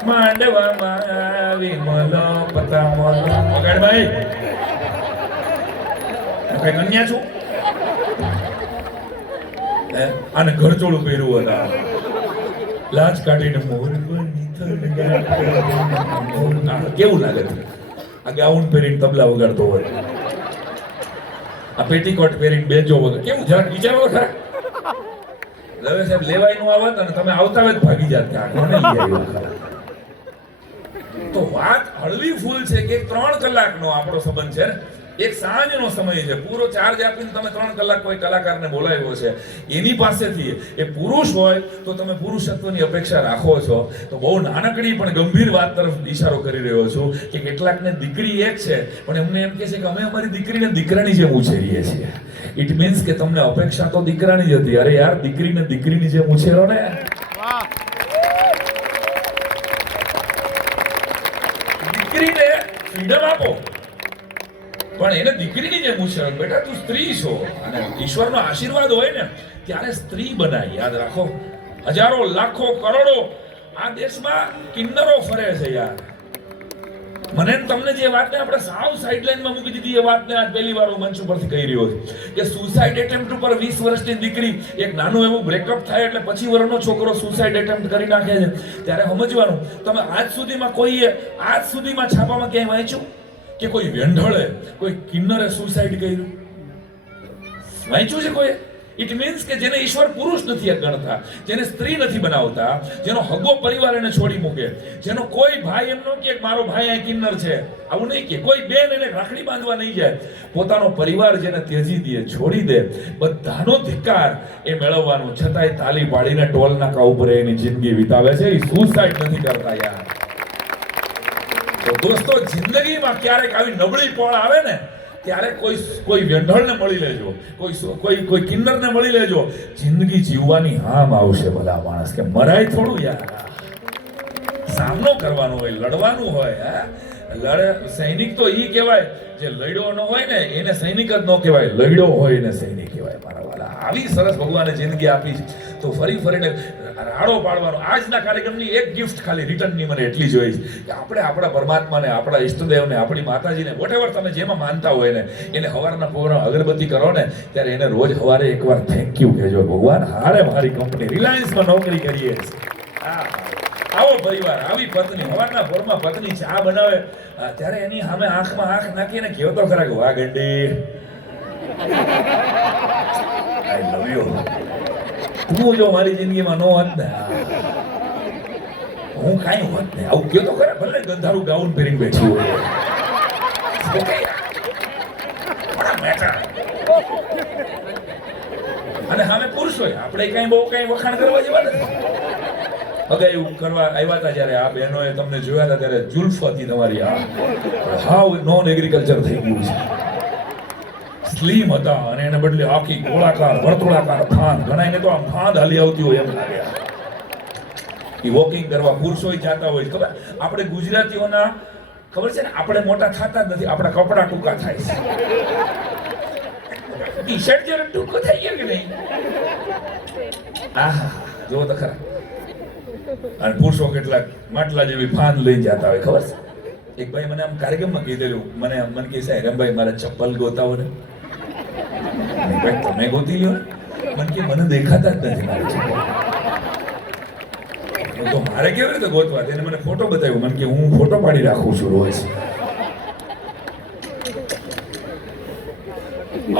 માંડવામાં આવી મલો પતામલો. વગાડ ભાઈ, કઈ કન્યા છું આને ઘરચોળું પહેર્યું હતા. લાજ કાઢીને કેવું લાગે છે? આ ગાઉન પહેરીને તબલા વગાડતો હોય, આ પેટીકોટ પહેરીને બેજો વગર કેવું? જરાક વિચારો ખરા. દવે સાહેબ લેવાય નું આવત અને તમે આવતા જ ભાગી જાત કે આ કોને લઈ આવ્યો ખરા. તો વાત હળવી ફૂલ છે કે 3 કલાકનો આપણો સંબંધ છે. એક સાંજનો સમય છે. પૂરો ચાર્જ આપીને તમે 3 કલાક કોઈ કલાકારને બોલાવ્યો છે, એની પાસેથી એ પુરુષ હોય તો તમે પુરુષત્વની અપેક્ષા રાખો છો. તો બહુ નાનકડી પણ ગંભીર વાત તરફ ઇશારો કરી રહ્યો છું કે કેટલાકને દીકરી એક છે પણ એમને એમ કહે છે કે અમે અમારી દીકરીને દીકરાની જેમ ઉછેરીએ છીએ. ઇટ મીન્સ કે તમને અપેક્ષા તો દીકરાની જ હતી. અરે યાર, દીકરીને દીકરીની જેમ ઉછેરો ને. દીકરીને ફ્રીડમ આપો પણ એને દીકરીની જેમ ઉછેરો. બેટા તું સ્ત્રી છો અને ઈશ્વરનો આશીર્વાદ હોય ને ત્યારે સ્ત્રી બનાય. યાદ રાખો, હજારો લાખો કરોડો આ દેશમાં કિન્નરો ફરે છે યાર. મને તમને જે વાતને આપણે સાવ સાઇડલાઇનમાં મૂકી દીધી એ વાતને આજ પહેલી વાર હું મંચ ઉપરથી કહી રહ્યો છું કે સુસાઇડ એટેમ્પ્ટ ઉપર 20 વર્ષની દીકરી, એક નાનું એવું બ્રેકઅપ થાય એટલે 25 વર્ષનો છોકરો સુસાઇડ એટેમ્પ્ટ કરી નાખે છે. ત્યારે સમજવાનું, તમે આજ સુધીમાં છાપામાં ક્યાંય વાંચ્યું કે કોઈ વેંઢળે, કોઈ કિન્નરે સુસાઇડ કર્યું? વાંચ્યું છે કોઈ? ઇટ મીન્સ કે જેને ઈશ્વર પુરુષ નથી ગણતા, જેને સ્ત્રી નથી બનાવતા, જેનો હગો પરિવાર એને છોડી મૂકે, જેનો કોઈ ભાઈ એમ ન કે મારો ભાઈ આ કિન્નર છે, આવું નહીં કે કોઈ બેન એને રાખડી બાંધવા નહીં જાય, પોતાનો પરિવાર જેને ત્યજી દે, છોડી દે, બધાનો ધિક્કાર એ મેળવવાનું, છતાંય તાલી પાડીને ટોલ નાકા ઉપર એની જિંદગી વિતાવે છે. એ સુસાઇડ નથી કરતા યાર. તો દોસ્તો, જિંદગીમાં ક્યારેક આવી નબળી પળ આવે ને ત્યારે કોઈ વ્યંઢળને મળી લેજો, કોઈ કિન્નરને મળી લેજો. જિંદગી જીવવાની હામ આવશે ભલા માણસ, કે મરાય થોડું યાર, સામનો કરવાનો હોય, લડવાનું હોય. સૈનિક તો ઈ કહેવાય જે લડ્યો ન હોય ને એને સૈનિક જ ન કહેવાય, લડ્યો હોય એને સૈનિક કહેવાય. મારા વાલા, આવી સરસ ભગવાને જિંદગી આપી છે, તો ફરી ફરીને રાડો પાડવાનો. આજના કાર્યક્રમની એક ગિફ્ટ ખાલી રિટર્નની મને એટલી જ હોય છે કે આપણે આપણા પરમાત્માને, આપણા ઈષ્ટદેવને, આપણી માતાજીને, વોટેવર તમે જેમાં માનતા હોય ને, એને સવારના પ્રોગ્રામ અગરબત્તી કરો ને ત્યારે એને રોજ સવારે એકવાર થેન્ક યુ કહેજો. ભગવાન, હારે મારી કંપની રિલાયન્સમાં નોકરી કરીએ છીએ. આવો પરિવાર, આવી પત્ની, સવારના પોરમાં પત્ની ચા બનાવે ત્યારે એની સામે આંખમાં આંખ નાખીને કહો તો ખરા કે વાહ ગંડી, આઈ લવ યુ. તું જો મારી જિંદગીમાં નો હોત ને, હું કાંઈ હોત ને. આવું કયો તો ખરા, ભલે ગંધારું ગાઉન પહેરીને બેઠી હોય. અને સામે પુરુષ હોય, આપણે કઈ બહુ કઈ વખાણ કરવા જેવા નથી. અગર એવું કરવા આવ્યા હતા જ્યારે આ બહેનોએ તમને જોયા હતા ત્યારે જુલ્ફ હતી તમારી, હાવ નોન એગ્રીકલ્ચર થઈ ગયું છે. સ્લીમ હતા અને એને બદલે આખી ગોળાકાર વર્તુળાકાર ફાંદ, ઘણાને તો આમ ફાંદ હાલી આવતી હોય એમ લાગે. એ વોકિંગ કરવા પુરુષો જાતા હોય. ખબર, આપણે ગુજરાતીઓના ખબર છે ને, આપણે મોટા થતા જ નથી, આપણા કપડા ટૂંકા થાય છે. ટી શર્ટ જરા ટૂંકો થઈ ગયો કે નહીં? આહા, જોવો તો ખરા. અને પુરુષો કેટલાક માટલા જેવી ફાંદ લઈ જતા હોય. ખબર છે, એક ભાઈ મને આમ કાર્યક્રમમાં કીધેલું, મને કહે છે હેરામભાઈ મારા ચપ્પલ ગોતાવો ને. ભાઈ તમે ગોતી લ્યો ને. મને કે મને દેખાતા જ નથી મારા ચપ્પલ. તો મારે કેવી રીતે ગોતવા? તેને મને ફોટો બતાવ્યો. મને કે હું ફોટો પાડી રાખું છું રોજ.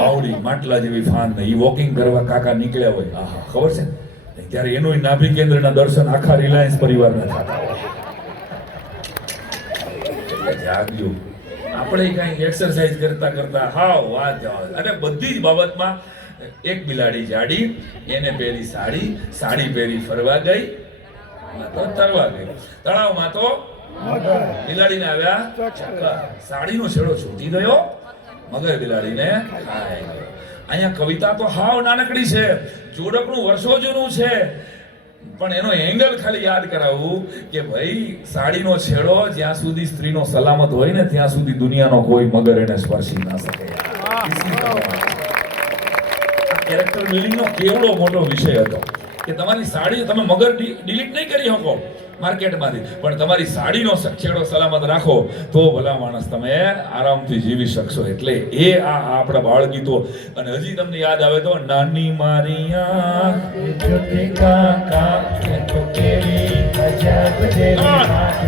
આવડી માટલા જેવી ફાંદ ને ઈ વોકિંગ કરવા કાકા નીકળ્યા હોય. આહા, ખબર છે ત્યારે એનું નાભી કેન્દ્રના દર્શન આખા રિલાયન્સ પરિવારના થતા હોય. જાગ્યો. આપણે કઈ એક્સરસાઇઝ કરતા કરતા હાવ વાત જવા. અને બધી જ બાબતમાં એક બિલાડી જાડી, એને પહેરી સાડી, સાડી પહેરી ફરવા ગઈ તો તરવા ગઈ, તળાવમાં તો બિલાડીને આવ્યા ચક્કર, સાડીનો છેડો છૂટી ગયો, મગર બિલાડીને ખાઈ ગયો. અહીંયા કવિતા તો હાવ નાનકડી છે, જોડકનું વર્ષો જૂનું છે, પણ એનો એંગલ ખાલી યાદ કરાવું કે ભાઈ સાડીનો છેડો જ્યાં સુધી સ્ત્રીનો સલામત હોય ને ત્યાં સુધી દુનિયાનો કોઈ મગર એને સ્પર્શી ના શકે. કેરેક્ટર બિલ્ડિંગનો કેવડો મોટો વિષય હતો કે તમારી સાડી, તમે મગર ડિલીટ નહીં કરી શકો માર્કેટમાંથી, પણ તમારી સાડીનો છેડો સલામત રાખો તો ભલા માણસ તમે આરામથી જીવી શકશો. એટલે એ આપણા બાળ ગીતો. અને હજી તમને યાદ આવે તો નાની મારી આંખ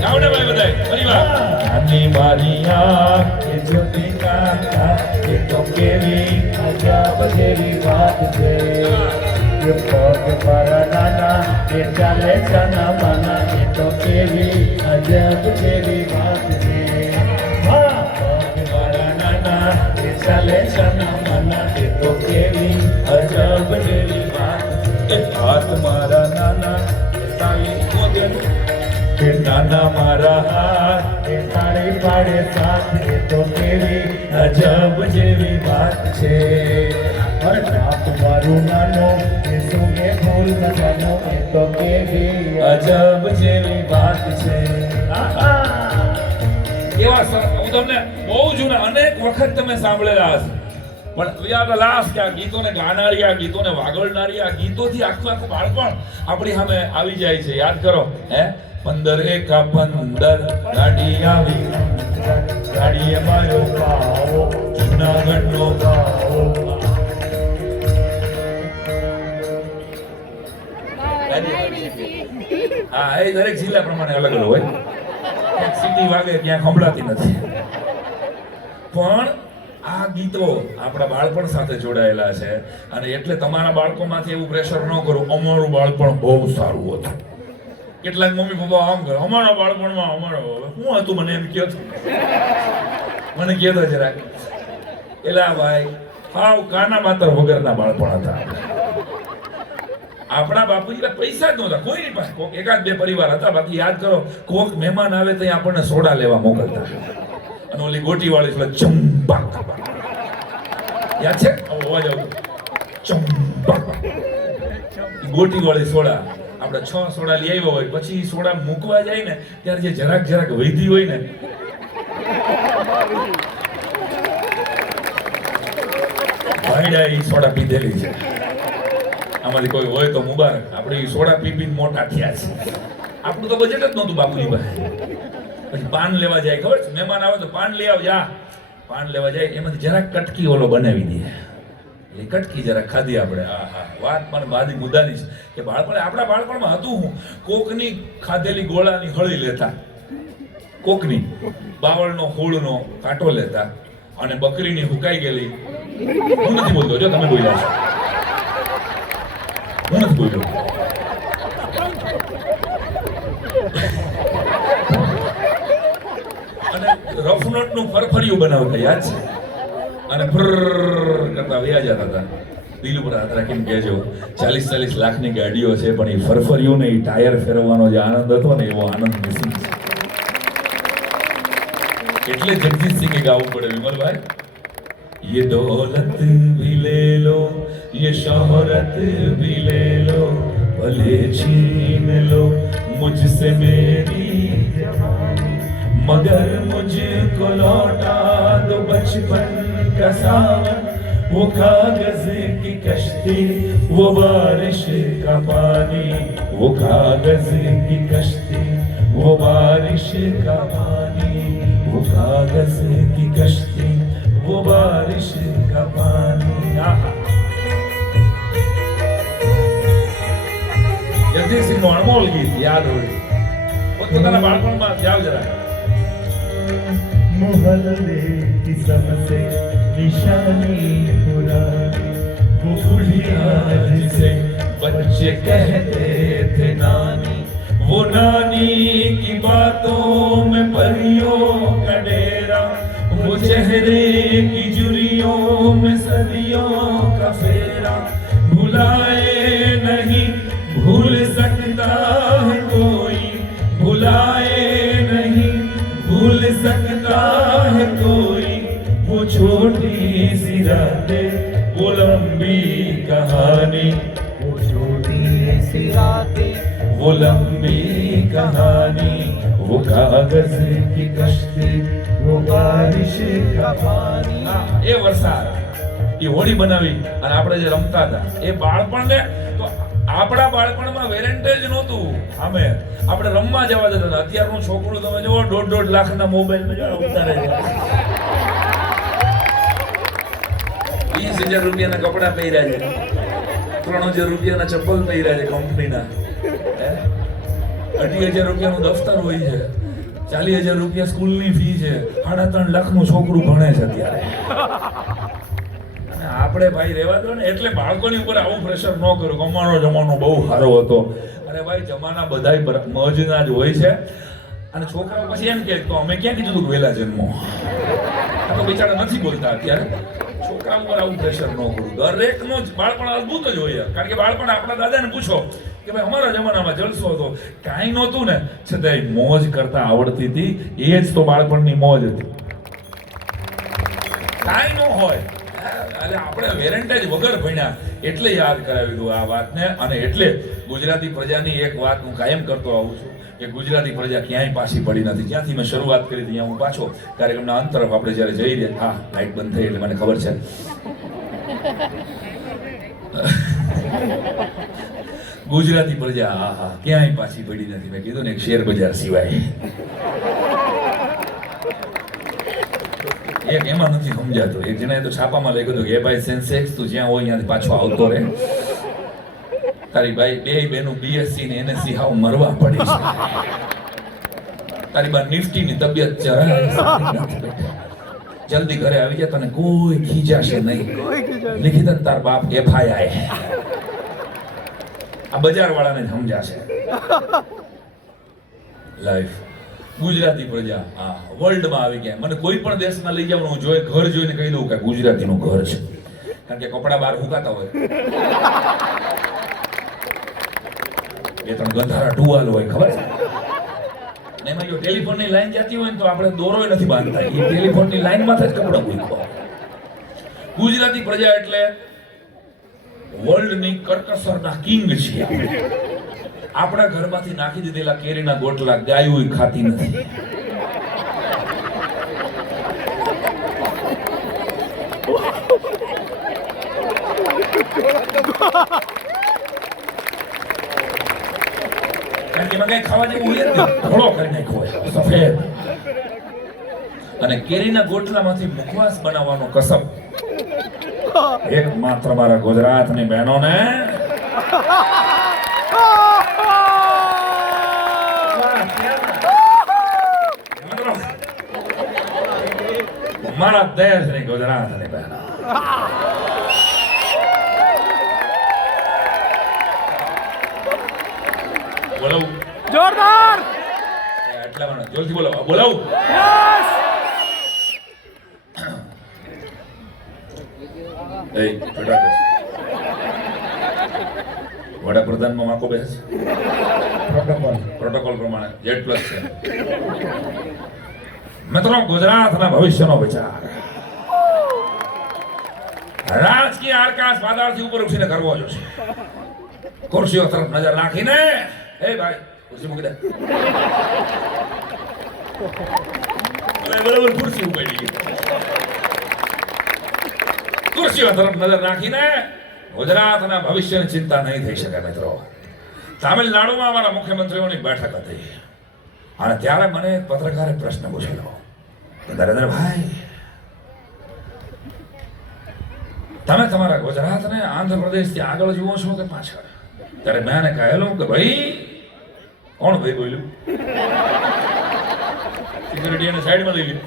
ગાવડે ભાઈ બધાય પરિવાર. નાની મારી આંખ જ્યોતિ કાકા એ તો કેવી અજબ જેવી વાત છે. પગ મારા નાના એ ચાલે ચના માના એ તો કેવી અજબ જેવી વાત છે. પગ મારા નાના એ ચાલે ચના માના એ તો કેવી અજબ જેવી વાત છે. હાથ મારા નાના એ તાળી વગર કે નાના મારા હાથ એ તાળી પાડે સાથ એ તો કેવી અજબ જેવી વાત છે. અરે બાપ મારું નાનો એ સુગે ફૂલ નજાનો એ તો કેવી અજબ જેવી વાત છે. એવા હું તમને બહુ જૂના અનેક વખત તમે સાંભળેલા હશે, પણ લાસ્ટ કે આ ગીતોને ગાનારી, આ ગીતોને વાગોળનારી, આ ગીતોથી આખું આખું બાળપણ આપણી સામે આવી જાય છે. યાદ કરો, 15 એકા 15 ગાડી આવી, ગાડીએ મારો પાવો જૂનાગઢનો પાવો. હા, એ દરેક જિલ્લા પ્રમાણે અલગ અલગ હોય. ક્યાંક સિટી વાગે ક્યાંક સંભળાતી નથી, પણ આ ગીતો આપણા બાળપણ સાથે જોડાયેલા છે. અને એટલે તમારા બાળકોમાંથી એવું પ્રેશર ન કરો. અમારું બાળપણ બહુ સારું હતું. કેટલાક મમ્મી પપ્પા આમ કરે, અમારા બાળપણમાં અમારો શું હતું મને એમ કહો છો, મને કહેતો જરાક. એલા ભાઈ, હાવ કાના માતર વગરના બાળપણ હતા. આપણા બાપુજી પાસે પૈસા જ નહોતા કોઈની પાસે, કોક એકાદ બે પરિવાર હતા, બાકી યાદ કરો કોક મહેમાન આવે તો આપણને સોડા લેવા મોકલતા, અને ઓલી ગોટી વાળી એટલે ચંપા યાદ છે, અવાજ આવતો ચંપા ગોટી વાળી સોડા. આપણે 6 સોડા લઈ આવ્યા હોય, પછી સોડા મૂકવા જાય ને ત્યારે જે જરાક વધી હોય ને ભાઈડા એ સોડા પીધેલી છે. આમાંથી કોઈ હોય તો મુબારક, આપણે ઈ સોડા પી મોટા થયા છે. આપણું તો બજેટ જ નહોતું બાપુજી પાસે. પછી પાન લેવા જાય, ખબર છે મહેમાન આવે તો પાન લઈ આવજા, પાન લેવા જાય એમાંથી જરાક કટકી ઓલો બનાવી દે, એ કટકી જરાક ખાધી આપણે. આહા, વાત પણ બાદી મુદ્દાની છે કે બાળપણ, આપણા બાળપણમાં હતું હું, કોકની ખાધેલી ગોળાની હળી લેતા, કોકની બાવળનો હોળનો કાંટો લેતા, અને બકરીની હુકાઈ ગયેલી, હું નથી બોલતો, જો તમે બોલ્યા છો, હું નથી બોલ્યો. અને રફનોટ નું ફરફરિયું બનાવતા યાદ છે, અને ફ્રર કરતા વયા જતા હતા. દિલ ઉપર હાથ રાખીને કહેજો 40 લાખની ગાડીઓ છે, પણ એ ફરફરિયું ને એ ટાયર ફેરવવાનો જે આનંદ હતો ને એવો આનંદ મિસિંગ છે. એટલે જગજીતસિંહે ગાવું પડે, વિમલભાઈ, ये दौलत भी ले लो, ये शोहरत भी ले लो, भले छीन लो मुझसे मेरी जवानी, मगर मुझको लौटा दो बचपन का सावन, वो कागज की कश्ती, वो बारिश का पानी, वो कागज की कश्ती, वो बारिश का पानी, वो कागज की कश्ती, वो बारिश का पानी. જગદીશસિંહ નું અણમોલ ગીત યાદ હોય, પોતાના બાળપણમાં જાવ જરા. मोहल्ले की सबसे निशानी पुरानी, वो बुढ़िया जिसे बच्चे कहते थे नानी, वो नानी की बातों में परियों का डेरा, वो चेहरे की जुरियों में सदियों का फेरा, भुलाए नहीं भूल सकता है कोई, भुलाए नहीं भूल सकता है कोई, वो छोटी सी रातें, वो लंबी कहानी, वो छोटी सी रातें, वो लंबी कहानी, वो कागज की कश्ती, वो बारिश का पानी. એ વરસાદ, એ હોળી બનાવી અને આપણે જે રમતા હતા એ બાળપણને, તો આપણા બાળપણમાં વેલેન્ટાઇન જ નહોતું, અમે આપણે રમવા જવા જતા હતા. અત્યારનું છોકરું તમે જુઓ 1.5 લાખના મોબાઈલ ઉતારે છે, 20,000 રૂપિયાના કપડા પહેર્યા છે, 3,000 રૂપિયાના ચપ્પલ પહેર્યા છે કંપનીના, 2,500 રૂપિયાનું દફતર હોય છે, 40,000 રૂપિયા સ્કૂલની ફી છે, 3.5 લાખનું છોકરું ભણે છે અત્યારે. અને આપણે ભાઈ રહેવા દો ને, એટલે બાળકોની ઉપર આવું પ્રેશર ન કરો કે અમારો જમાનો બહુ સારો હતો. અરે ભાઈ, જમાના બધાય મોજના જ હોય છે. અને છોકરાઓ પછી એમ કે તો અમે ક્યાં કીધું હતું વહેલા જન્મો, આ તો બિચારા નથી બોલતા અત્યારે. છોકરા ઉપર આવું પ્રેશર ન કરું. દરેકનું જ બાળપણ અદ્ભુત જ હોય, કારણ કે બાળપણ આપણા દાદાને પૂછો કે ભાઈ અમારા જમાનામાં જલસો હતો, કાંઈ નહોતું ને, છતાંય મોજ કરતા આવડતી હતી. એ જ તો બાળપણની મોજ હતી, કાંઈ ન હોય. એટલે આપણે વેલેન્ટાઇન વગર ભણ્યા એટલે યાદ કરાવી દઉં આ વાતને. અને એટલે ગુજરાતી પ્રજાની એક વાત હું કાયમ કરતો આવું છું કે ગુજરાતી પ્રજા ક્યાંય પાછી પડી નથી. જ્યાંથી મેં શરૂઆત કરી ત્યાં હું પાછો કાર્યક્રમના અંત તરફ આપણે જ્યારે જઈ રહ્યા, હા લાઈટ બંધ થઈ એટલે મને ખબર છે. ગુજરાતી પ્રજા હા હા ક્યાંય પાછી પડી નથી. મેં કીધું ને એક શેર બજાર સિવાય. એક એમાં નથી સમજાતું. એક જણાએ તો છાપામાં લખ્યું હતું કે એ ભાઈ સેન્સેક્સ તું જ્યાં હોય ત્યાંથી પાછો આવતો રહે. તારી ભાઈ બે બેનું બીએસસી ને એનએસસી હાવ મરવા પડી છે. તારી બા નિફ્ટી ની તબિયત જરાય જલ્દી ઘરે આવી જાય, તને કોઈ ખીજાશે નહીં. લિખિત તાર બાપ એફઆઈઆઈ. આ બજાર વાળાને સમજાશે. લાઈફ ગુજરાતી પ્રજા આ વર્લ્ડમાં આવી ગયા. મને કોઈ પણ દેશમાં લઈ જાવ, હું જોઈ ઘર જોઈને કહી દઉં કે ગુજરાતીનું ઘર છે, કારણ કે કપડા બહાર સુકાતા હોય. બે ત્રણ ગંધારા ટુવાલ હોય, ખબર છે? અને એમાં જો ટેલિફોનની લાઈન જતી હોય ને તો આપણે દોરોય નથી બાંધતા, એ ટેલિફોનની લાઈનમાંથી જ કપડાં મૂકો. ગુજરાતી પ્રજા એટલે વર્લ્ડની કરકસરના કિંગ છે. આપણા ઘરમાંથી નાખી દીધેલા કેરીના ગોટલા ગાયું ખાતી નથી. કારણ કે એમાં કઈ ખાવા જેવું હોય જ નહીં, ધોળો કરી નાખ્યો હોય સફેદ. અને કેરીના ગોટલામાંથી મુખવાસ બનાવવાનો કસબ એકમાત્ર મારા ગુજરાતની બહેનોને. મારા દેશની ગુજરાતની બહેનો. બોલો જોરદાર. આટલા મને જોરથી બોલો. બોલાવું વડાપ્રધાનમાં માકો બેસ પ્રોટોકોલ પ્રમાણે Z+ છે. મિત્રો, ગુજરાતના ભવિષ્યનો વિચાર રાજકીય આરકાશ પાતાળથી ઉપર ઉઠીને કરવો જોશે. ખુરશીઓ તરફ નજર નાખીને, એ ભાઈ ખુરશી મૂકી દે. બરાબર ખુરશી ઉપાડી ગઈ. ખુરશીઓ તરફ નજર નાખીને ગુજરાતના ભવિષ્યની ચિંતા નહીં થઈ શકે. મિત્રો, તામિલનાડુમાં અમારા મુખ્યમંત્રીઓની બેઠક હતી અને ત્યારે મને એક પત્રકારે પ્રશ્ન પૂછેલો કે નરેન્દ્રભાઈ, તમે તમારા ગુજરાતને આંધ્રપ્રદેશથી આગળ જુઓ છો કે પાછળ? ત્યારે મેં એને કહેલું કે ભાઈ, કોણ ભાઈ બોલ્યું? સિક્યુરિટી એને સાઈડમાં લઈ લીધું.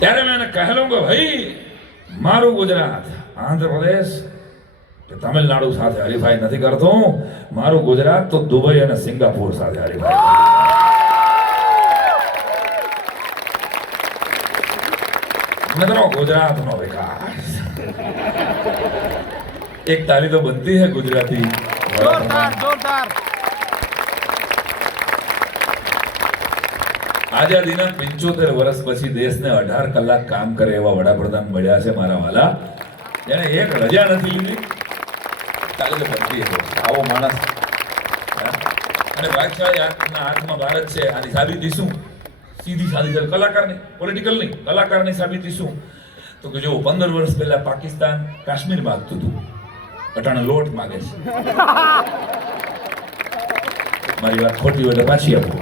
ત્યારે મેં એને કહેલું કે ભાઈ, મારું ગુજરાત આંધ્રપ્રદેશ કે તમિલનાડુ સાથે હરીફાઈ નથી કરતું. મારું ગુજરાત તો દુબઈ અને સિંગાપુર સાથે હરીફાઈ. મિત્રો, ગુજરાતનો વિકાસ એક તારી તો બનતી है ગુજરાતી. જોરદાર જોરદાર. આઝાદીના 75 વર્ષ પછી દેશને 18 કલાક કામ કરે એવા વડાપ્રધાન મળ્યા છે મારા વાલા. જેને એક રજા નથી લીધી. તારી તો બનતી है આવો માણસ. અને બાદશાહી હાથમાં ભારત છે. આની સાબિતી શું? સીધી સાદી કલાકારની, પોલિટિકલ નહીં, કલાકારની સાબિતી શું? તો કે જો 15 વર્ષ પહેલા પાકિસ્તાન કાશ્મીર માંગતું હતું, અટાણે લોટ માંગે છે. મારી વાત ખોટી હોય તો પાછી આપો.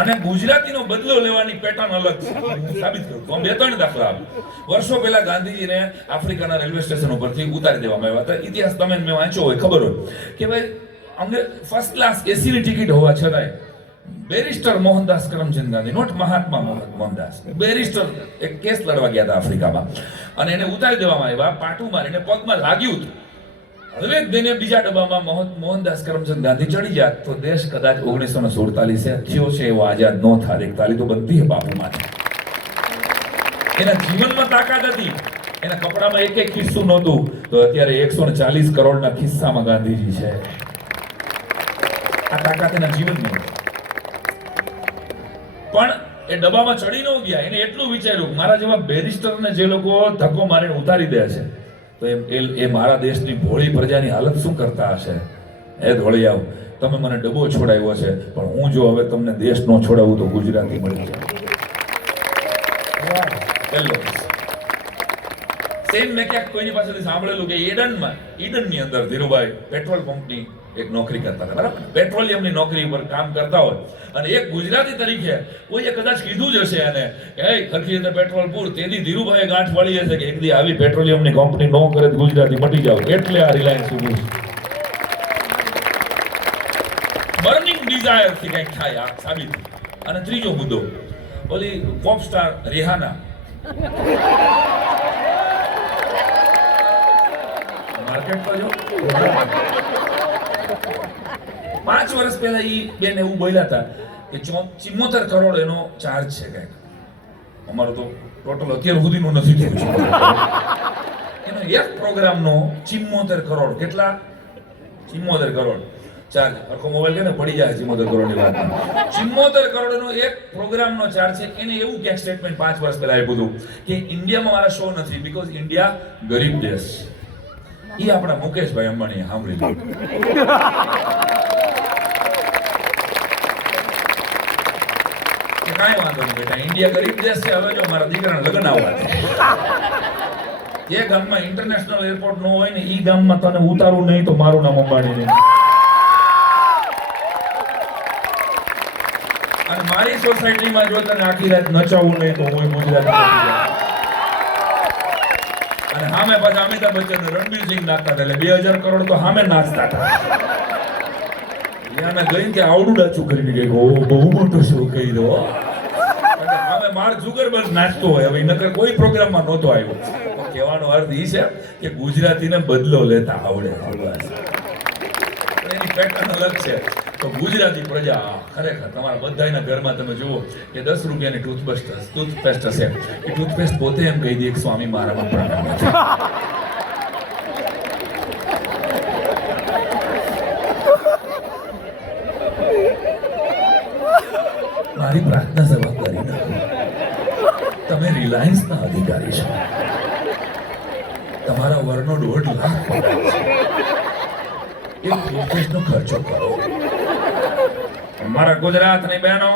અને ગુજરાતીનો બદલો લેવાની પેટર્ન અલગ છે. હું સાબિત કરું તો 2-3 દાખલા આપું. વર્ષો પહેલા ગાંધીજીને આફ્રિકાના રેલવે સ્ટેશન ઉપરથી ઉતારી દેવામાં આવ્યા હતા. ઇતિહાસ તમે મેં વાંચ્યો હોય, ખબર હોય કે ભાઈ અમને ફર્સ્ટ ક્લાસ એસીની ટિકિટ હોવા છતાંય barrister Mohandas Karamchand Gandhi, not Mahatma Mohandas, barrister એક કેસ લડવા ગયા હતા આફ્રિકામાં અને એને ઉતારી દેવામાં આવ્યા. પાટું મારીને પગમાં લાગ્યું હતું. હવે દિને બીજા ડબ્બામાં મોહનદાસ કરમચંદ ગાંધી ચડી ગયા તો દેશ કદાચ 1947 થયો છે એવો આઝાદ નો થાય. એક તાલી તો બનતી હે બાપુ માટે. એના જીવનમાં તાકાત હતી, એના કપડામાં એક ખિસ્સું નહોતું, તો અત્યારે 140 કરોડના ખિસ્સામાં ગાંધીજી છે. આ તાકાત એના જીવનમાં. પણ એ ડબ્બામાં ચડી ન ગયા. એને એટલું વિચાર્યું મારા જેવા બેરિસ્ટરને જે લોકો ધક્કો મારીને ઉતારી દે છે તો એ મારા દેશની ભોળી પ્રજાની હાલત શું કરતા હશે? એ ધોળી આવ, તમે મને ડબ્બો છોડાવ્યો છે, પણ હું જો હવે તમને દેશ નો છોડાવું તો ગુજરાતી મળી જાય. પહેલો સેમ મેં ક્યાંક કોઈની પાસેથી સાંભળેલું કે ઈડનની અંદર ધીરુભાઈ પેટ્રોલ પંપની એક નોકરી કરતા હતા, બરાબર? પેટ્રોલિયમની નોકરી પર કામ કરતા હોય અને એક ગુજરાતી તરીકે કોઈએ કદાચ કીધું જ હશે એને કે એ ખરખી રીતે પેટ્રોલ પૂર. તેથી ધીરુભાઈએ ગાંઠ વાળી હશે કે એક દી આવી પેટ્રોલિયમની કંપની નો કરે તો ગુજરાતી મટી જાવ. એટલે આ રિલાયન્સ ઉભું છે. બર્નિંગ ડિઝાયર થી કંઈક થાય આ સાબિત. અને ત્રીજો મુદ્દો, ઓલી પોપ સ્ટાર રિહાના માર્કેટ પર જો 5 વર્ષ પહેલા ઈ બેન એવું બોલ્યા હતા કે 74 કરોડ એનો ચાર્જ છે કંઈક. અમારો તો ટોટલ અત્યાર સુધીનો નથી થયું છે. એનો એક પ્રોગ્રામનો 74 કરોડ. કેટલા? 74 કરોડ ચાર્જ. આખો મોબાઈલ કે ને પડી જાય 74 કરોડની વાત. 74 કરોડનો એક પ્રોગ્રામનો ચાર્જ છે. એને એવું ક્યાંક સ્ટેટમેન્ટ 5 વર્ષ પહેલા આપ્યું હતું કે ઇન્ડિયામાં મારા શો નથી બીકોઝ ઇન્ડિયા ગરીબ દેશ. એ આપણા મુકેશભાઈ અંબાણીએ સાંભળી લીધું. કાંઈ વાંધો નહીં બેટા, ઇન્ડિયા ગરીબ દેશ છે. હવે જો મારા દીકરાના લગ્ન આવવા છે, જે ગામમાં ઇન્ટરનેશનલ એરપોર્ટ ન હોય ને એ ગામમાં તને ઉતારું નહીં તો મારું નામ અંબાણી નહીં. અને મારી સોસાયટીમાં જો તને આખી રાત નચાવવું નહીં તો હું ગુજરાતી. અને સામે પાછા અમિતાભ બચ્ચન રણવીર સિંહ નાચતા હતા એટલે 2000 કરોડ તો સામે નાચતા હતા. ત્યાં ગઈ કે આવડું ડાચું કરીને ગઈ, ઓ બહુ મોટો શો કરી દો. સામે માર્ક ઝુકરબર્ગ નાચતો હોય. હવે નકર કોઈ પ્રોગ્રામમાં નહોતો આવ્યો. કહેવાનો અર્થ એ છે કે ગુજરાતીને બદલો લેતા આવડે. એની પેટર્ન અલગ છે. તો ગુજરાતી પ્રજા ખરેખર તમારા બધાના ઘરમાં તમે જુઓ કે 10 રૂપિયાની ટૂથપેસ્ટ હશે. એ ટૂથપેસ્ટ પોતે એમ કહી દે કે સ્વામી મારામાં પ્રણામ છે. મારી પ્રાર્થના જવાબદારી ના. તમે રિલાયન્સના અધિકારી છો. તમારા વરનો 1.5 લાખ પગાર છે. એક ટૂથપેસ્ટનો ખર્ચો કરો. મારા ગુજરાતની બહેનો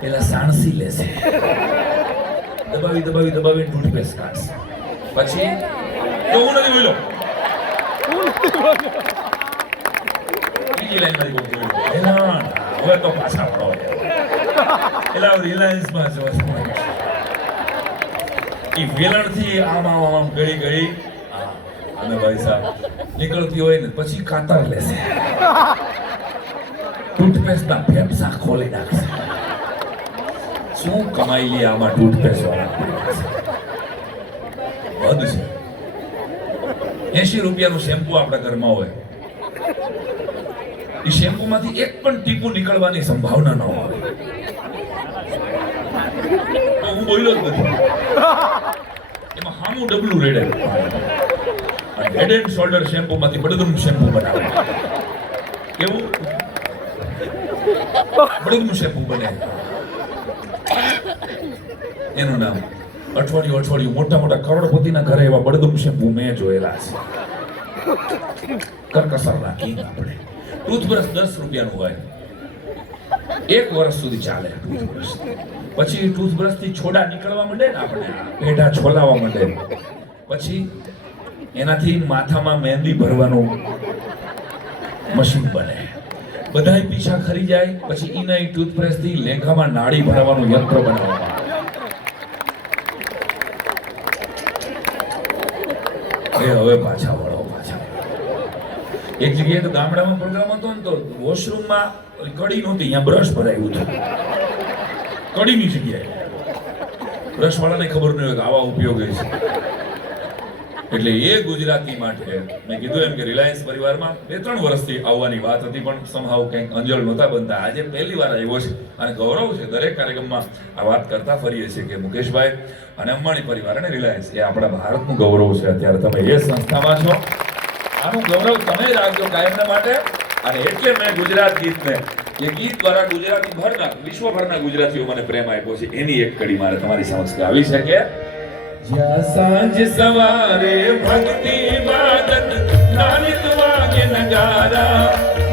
પેલા સાણસી લેશે, દબાવી દબાવી દબાવી ટૂથપેસ્ટ કાઢશે. પછી તો હું નથી બોલ્યો, બીજી લાઈન મારી બોલું. હવે તો પાછા વળો. એટલે રિલાયન્સમાં જો એ વેલણથી આમ ગળી અને ભાઈ સાહેબ નીકળતી હોય ને પછી કાતર લેશે, ટૂથપેસ્ટના ફેફસા ખોલી નાખશે. શું કમાઈ લે આમાં ટૂથપેસ્ટ વાળા? હદ છે. 80 રૂપિયાનું શેમ્પુ આપણા ઘરમાં હોય, એ શેમ્પુમાંથી એક પણ ટીપું નીકળવાની સંભાવના ન હોય. તો હું બોલ્યો જ નથી. એમાં હામું ડબલું રેડે. હેડ એન્ડ શોલ્ડર શેમ્પુમાંથી બડગમ શેમ્પુ બનાવે. કેવું બડગમ શેમ્પુ બને. એનું નામ અઠવાડિયું મોટા મોટા કરોડપતિના ઘરે એવા બડગમ શેમ્પુ મેં જોયેલા છે. કરકસર નાખી આપણે. ટૂથબ્રશ 10 રૂપિયાનું હોય, 1 વર્ષ સુધી ચાલે ટૂથબ્રશ. પછી ટૂથબ્રશથી છોડા નીકળવા માંડે ને, આપણે પેઢા છોલાવા માંડે. પછી એનાથી માથામાં મહેંદી ભરવાનું મશીન બને. બધાય પીછા ખરી જાય. પછી એના ટૂથબ્રશથી લેંઘામાં નાળી ભરવાનું યંત્ર બનાવવામાં આવે. હવે પાછા વળો. એક જગ્યાએ તો ગામડામાં પ્રોગ્રામ હતો ને, તો વોશરૂમમાં કડી નહોતી, અહીંયા બ્રશ ભરાયું હતું. કડીની જગ્યાએ બ્રશ વાળાને ખબર ન હોય કે આવા ઉપયોગ છે. એટલે એ ગુજરાતી માટે મેં કીધું એમ કે રિલાયન્સ પરિવારમાં 2-3 વર્ષથી આવવાની વાત હતી, પણ સમહાવ કંઈક અંજળ નહોતા બનતા. આજે પહેલી વાર આવ્યો છે અને ગૌરવ છે. દરેક કાર્યક્રમમાં આ વાત કરતા ફરીએ છીએ કે મુકેશભાઈ અને અંબાણી પરિવાર અને રિલાયન્સ એ આપણા ભારતનું ગૌરવ છે. અત્યારે તમે એ સંસ્થામાં છો. આનું ગૌરવ તમે જ રાખજો કાયમના માટે. અને એટલે મેં ગુજરાત ગીતને, એ ગીત દ્વારા ગુજરાતી ભરના વિશ્વભરના ગુજરાતીઓ મને પ્રેમ આપ્યો છે, એની એક કડી મારે તમારી સમક્ષ આવી છે કે જ્યાં સાંજ સવારે ભક્તિ બાદત નાનિત વાગે નગારા,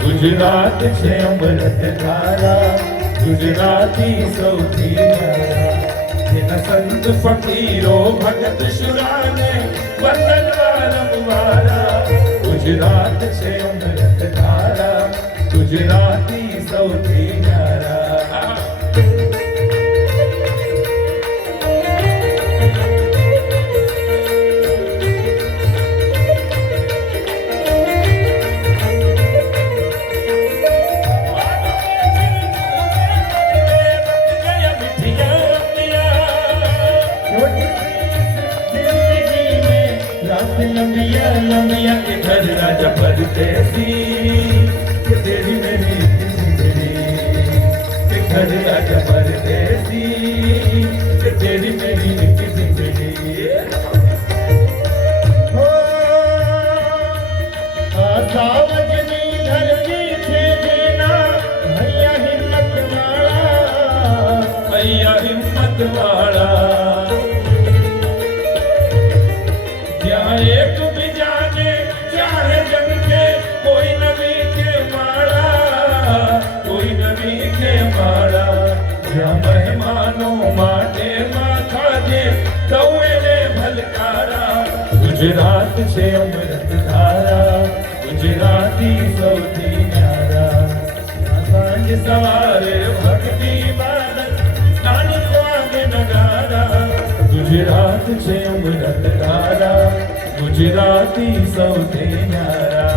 ગુજરાત છે અમૃત ધારા, ગુજરાતી સૌથી ન્યારા. જેના સંત ફકીરો ભગત શુરાને વતન વારંવારા, ગુજરાત છે અમૃત ધારા, ગુજરાતી સૌથી ન્યારા. लंबिया लंबिया के घर राजा परदेसी, कि तेरी मेरी जिंदगी के घर राजा परदेसी, कि तेरी मेरी जिंदगी. एक भी जाने चाहे जग के कोई नबी के माड़ा कोई नबी के माड़ा જ્યાં મહેમાનો માટે માથા જે દઉને ભલકારા ગુજરાત છે અમૃત ધારા ગુજરાતી સૌથી ન્યારા સાંજ સવારે ભક્તિ બાદલ નાનક વાગે નગારા ગુજરાત છે અમૃત ધારા ગુજરાતી સૌથી ન્યારા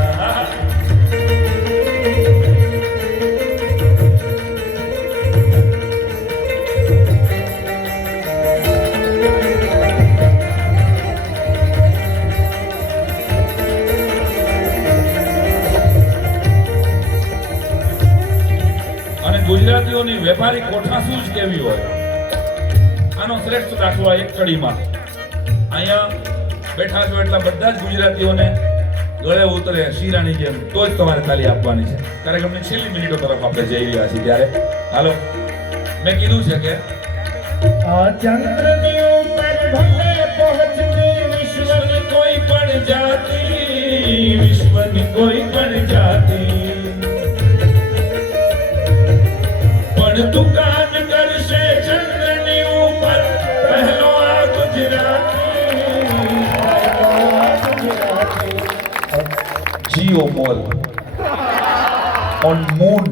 ગુજરાતીઓની વેપારી કોઠાસૂઝ કેવી હોય આનો શ્રેષ્ઠ દાખલો એક કડીમાં અહીંયા બેઠા છો એટલા બધા જ ગુજરાતીઓને ગળે ઉતરે શીરાની જેમ તો જ તમારે તાલી આપવાની છે કાર્યક્રમની છેલ્લી મિનિટો તરફ આપણે જઈ રહ્યા છીએ ત્યારે હાલો મેં કીધું છે કે આ ચંદ્રની ઉપર ભલે પહોંચતી વિશ્વની કોઈ પણ જાતિ વિશ્વની કોઈ પણ જાતિ દુકાન કરશે ચંદ્રની ઉપર પહેલો આ Gujarati Jio mall on moon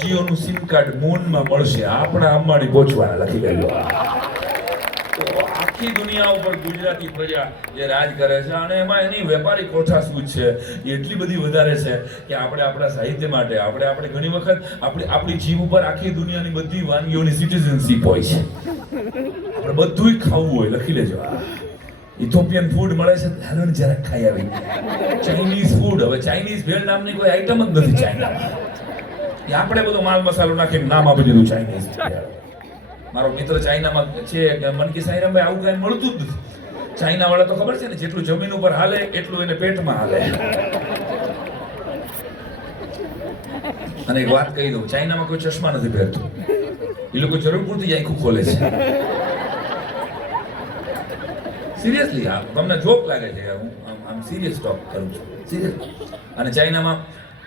Jio નું સિમ કાર્ડ મૂન માં મળશે આપણા અંબાણી પહોંચવાના લખી લેજો તો આખી દુનિયા ઉપર ગુજરાતી પ્રજા જે રાજ કરે છે અને એમાં એની વેપારી કોઠાસૂઝ છે એ એટલી બધી વધારે છે કે આપણે આપણા સાહિત્ય માટે આપણે ઘણી વખત આપણી જીભ ઉપર આખી દુનિયાની બધી વાનગીઓની સિટીઝનશીપ હોય છે આપણે બધુંય ખાવું હોય લખી લેજો ઇથોપિયન ફૂડ મળે છે હાલો જરાક ખાઈ આવી ચાઇનીઝ ફૂડ હવે ચાઇનીઝ ભેળ નામની કોઈ આઈટમ જ નથી ચાઇનામાં એ આપણે બધો માલ મસાલો નાખીને નામ આપી દીધું ચાઇનીઝ મારો મિત્ર ચાઇનામાં છે કે મનકી સાઈરામભાઈ આવું કઈ મળતું જ નથી ચાઇના વાળા તો ખબર છે ને જેટલું જમીન ઉપર હાલે એટલું એને પેટમાં હાલે અને એક વાત કહી દઉં ચાઇનામાં કોઈ ચશ્મા નથી પહેરતું એ લોકો જરૂર પૂરતી જ આંખું ખોલે છે સિરિયસલી આ તમને જોક લાગે છે હું આમ સિરિયસ ટોક કરું છું સિરિયસ અને ચાઇનામાં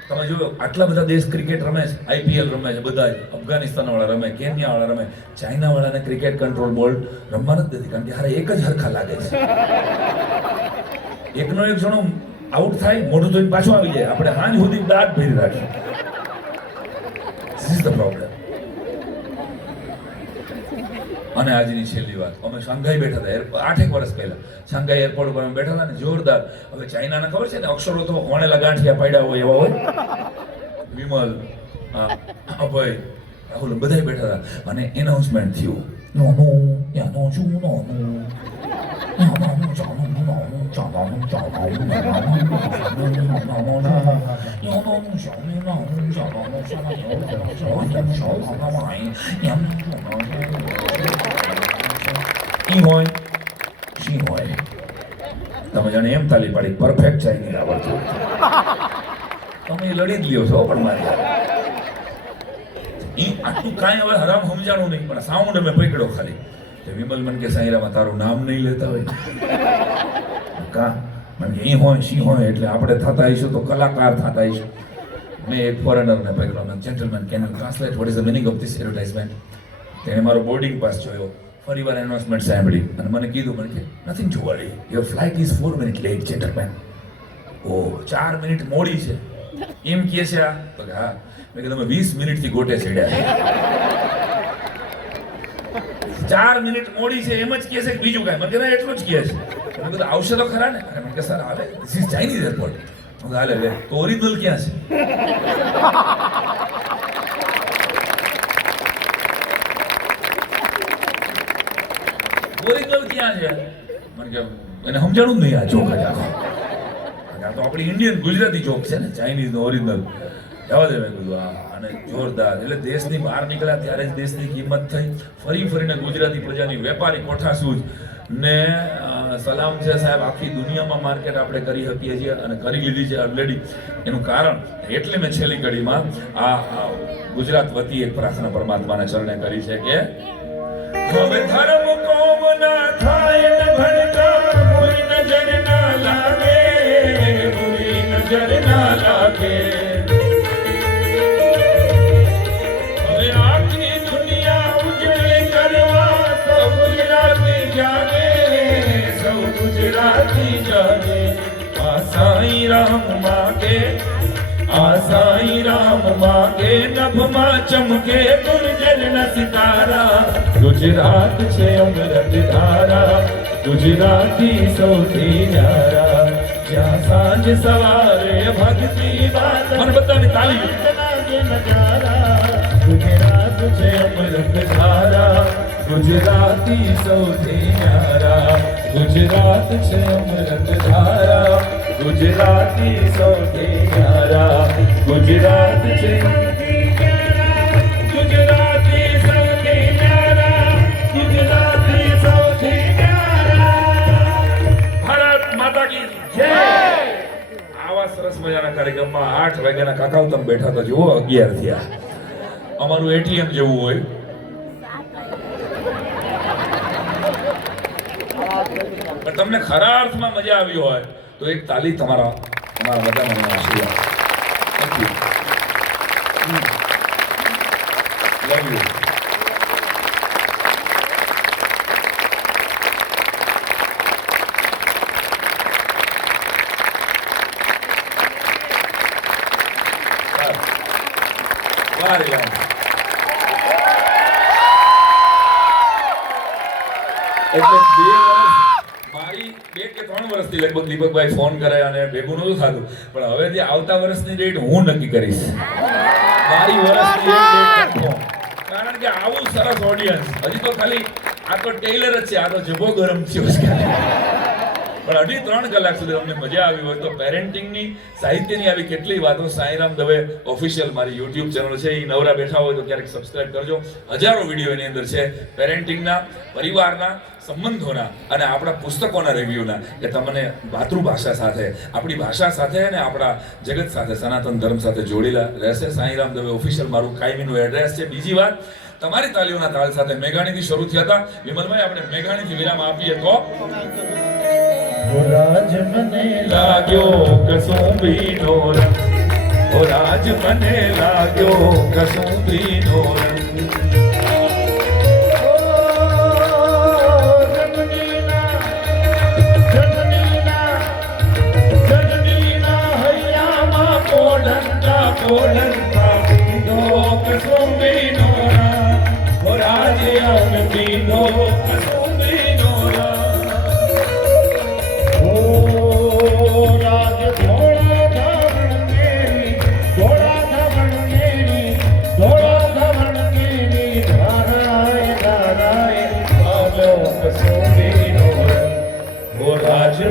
તમે જોયો આટલા બધા દેશ ક્રિકેટ રમે છે આઈપીએલ રમે છે બધા અફઘાનિસ્તાન વાળા રમે કેન્યા વાળા રમે ચાઇના વાળાને ક્રિકેટ કંટ્રોલ બોર્ડ રમવાનું જ નથી કારણ કે હારે એક જ હરખા લાગે છે એકનો એક જણો આઉટ થાય મોઢું ધોઈને પાછો આવી જાય આપણે હાંજ સુધી દાંત ભરી રાખીએ ધીસ ઇઝ ધ પ્રોબ્લેમ અને આજની છેલ્લી વાત અમે શાંઘાઈ બેઠા હતા 8 વર્ષ પહેલા શાંઘાઈ એરપોર્ટ ઉપર અમે બેઠા હતા ને જોરદાર હવે ચાઇનાને ખબર છે ને અક્ષરો તો વણેલા ગાંઠિયા પાડ્યા હોય એવા હોય વિમલ અભય રાહુલ બધા બેઠા હતા અને એનાઉન્સમેન્ટ થયું નો નો યા નો શું નો નો હોય શી હોય તમે જાણે એમ તાલી પાડી પરફેક્ટ ચાઇનીઝ આવડતું તમે લડી જ લ્યો છો પણ મારી આટલું કાંઈ હવે હરામ સમજાણું નહીં પણ સાઉન્ડ અમે પકડ્યો ખાલી વિમલ મન કે સાઈરામાં તારું નામ નહીં લેતા હોય કા મને એ હોય શી હોય એટલે આપણે થતા આવીશું તો કલાકાર થતા આવીશું મેં એક ફોરેનરને પકડ્યો મેં gentleman can you translate what is the meaning of this advertisement તેણે મારો બોર્ડિંગ પાસ જોયો ફરીવાર એનાઉન્સમેન્ટ સાંભળી અને મને કીધું મને કે nothing to worry your flight is 4 minute late gentleman ઓ 4 મિનિટ મોડી છે એમ કહે છે આ તો હા મેં કીધું તમે 20 મિનિટથી ગોટે ચડ્યા 4 મિનિટ મોડી છે એમ જ કહે છે બીજું કાંઈ મને કે એટલું જ કહે છે મેં કીધું આવશે તો ખરા ને મને કે સર હાલે ધીસ ઇઝ ચાઇનીઝ એરપોર્ટ હાલે લે તો ઓરિજિનલ ક્યાં છે ઓરિજિનલ ક્યાં છે મને કે એને સમજાણું જ નહીં આ જોક જ આખો આ તો આપણી ઇન્ડિયન ગુજરાતી જોક છે ને ચાઇનીઝ નો ઓરિજિનલ જવા દે મેં કીધું આ અને જોરદાર એટલે દેશની બહાર નીકળ્યા ત્યારે જ દેશની કિંમત થઈ ફરીને ગુજરાતી પ્રજાની વેપારી કોઠાસૂઝ ને સલામ છે સાહેબ આખી દુનિયામાં માર્કેટ આપણે કરી શકીએ છીએ અને કરી લીધી છે ઓલરેડી એનું કારણ એટલે મેં છેલ્લી કડીમાં આ ગુજરાત વતી એક પ્રાર્થના પરમાત્માના ચરણે કરી છે કે હવે ધર્મ કોમ ના થાય ને ભણકા કોઈ નજર ના નજર ના લાગે હવે આખી દુનિયા ઉજળે કરવા સૌ ગુજરાતી જાગે સૌ ગુજરાતી જાગે આ સાઈ રામ માગે આ સાઈ રામ માગે નભમાં ચમકે ગુર્જરના સિતારા ગુજરાત છે અમૃત ધારા ગુજરાતી સૌથી ન્યારા જ્યાં સાંજ સવારે ભક્તિ વાત મને બધાની તાળી લાગે નજારા ગુજરાત છે અમૃત ધારા ગુજરાતી સૌથી ન્યારા ગુજરાત છે અમૃત ધારા ગુજરાતી સૌથી ન્યારા ગુજરાત છે ગુજરાતી સૌથી ન્યારા ગુજરાતી સૌથી ન્યારા ભારત માતા કી જય આવા સરસ મજાના કાર્યક્રમમાં 8 વાગ્યાના કાકાઓ તમે બેઠા તો જુઓ 11 થયા અમારું એટીએમ જેવું હોય પણ તમને ખરા અર્થમાં મજા આવી હોય તો એક તાલી તમારા બધાના મને આશીર્વાદ થેન્ક યુ લવ યુ વારે વારે એટલે 2 વર્ષ મારી 2 કે 3 વર્ષથી લગભગ દીપકભાઈ ફોન કરે અને ભેગું નહોતું થતું પણ હવેથી આવતા વર્ષની ડેટ હું નક્કી કરીશ મારી વર્ષની ડેટ કારણ કે આવું સરસ ઓડિયન્સ હજી તો ખાલી આ તો ટેલર જ છે આ તો જબો ગરમ થયો છે પણ 2.5-3 કલાક સુધી તમને મજા આવી હોય તો પેરેન્ટિંગની સાહિત્યની આવી કેટલી વાતો સાઈરામ દવે ઓફિશિયલ મારી YouTube ચેનલ છે એ નવરા બેઠા હોય તો ક્યારેક સબસ્ક્રાઇબ કરજો હજારો વિડીયો એની અંદર છે પેરેન્ટિંગના પરિવારના સંબંધોના અને આપણા પુસ્તકોના રિવ્યુના કે તમને માતૃભાષા સાથે આપણી ભાષા સાથે અને આપણા જગત સાથે સનાતન ધર્મ સાથે જોડેલા રહેશે સાઈરામ દવે ઓફિશિયલ મારું કાયમીનું એડ્રેસ છે બીજી વાત તમારી તાલીઓના તાલ સાથે મેઘાણીથી શરૂ થયા હતા વિમલભાઈ આપણે મેઘાણીથી વિરામ આપીએ તો રાજ મને લાગ્યો કસુંબીનો રંગ ઓ રાજ મને લાગ્યો કસુંબીનો રંગ જગનીના હૈયામાં કોઢંતા પીધો કસુંબીનો રંગ ઓ રાજ પીધો કસુંબીનો રંગ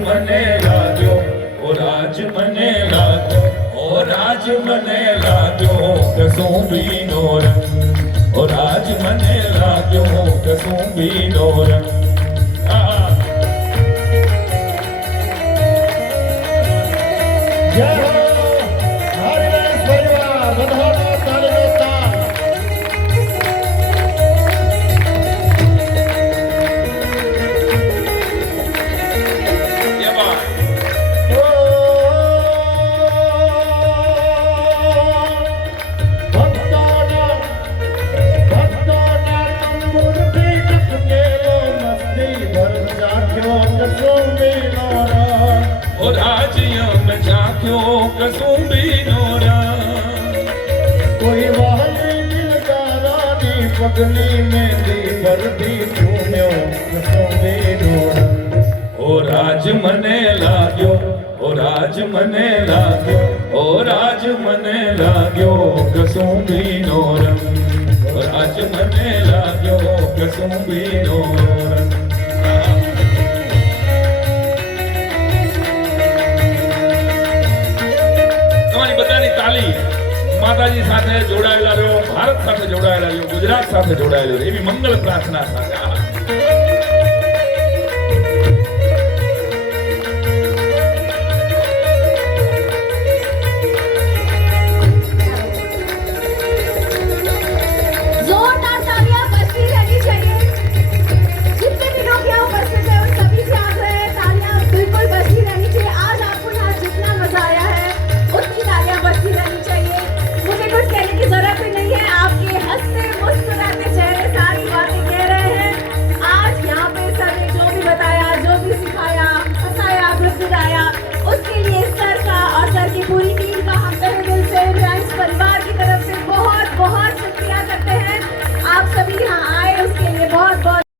મને લાગ્યો ઓ રાજ મને લાગ્યો ઓ રાજ મને લાગ્યો કસુંબીનો રંગ ઓ રાજ મને લાગ્યો કસુંબીનો રંગ જય હરિદાસ પરિવાર બધાનો તાળીનો તાળ કસુંબીનો રંગ કોઈ વાલી દિલદારાની પગની મેંદી ભરતી ચૂમ્યો કસુંબીનો રંગ ઓ રાજ મને લાગ્યો ઓ રાજ મને લાગ્યો ઓ રાજ મને લાગ્યો કસુંબીનો રંગ ઓ રાજ મને લાગ્યો કસુંબીનો રંગ તમારી બધાની તાલી માતાજી સાથે જોડાયેલા રહ્યો ભારત સાથે જોડાયેલા રહ્યો ગુજરાત સાથે જોડાયેલા રહ્યો એવી મંગળ પ્રાર્થના સાથે ગાયા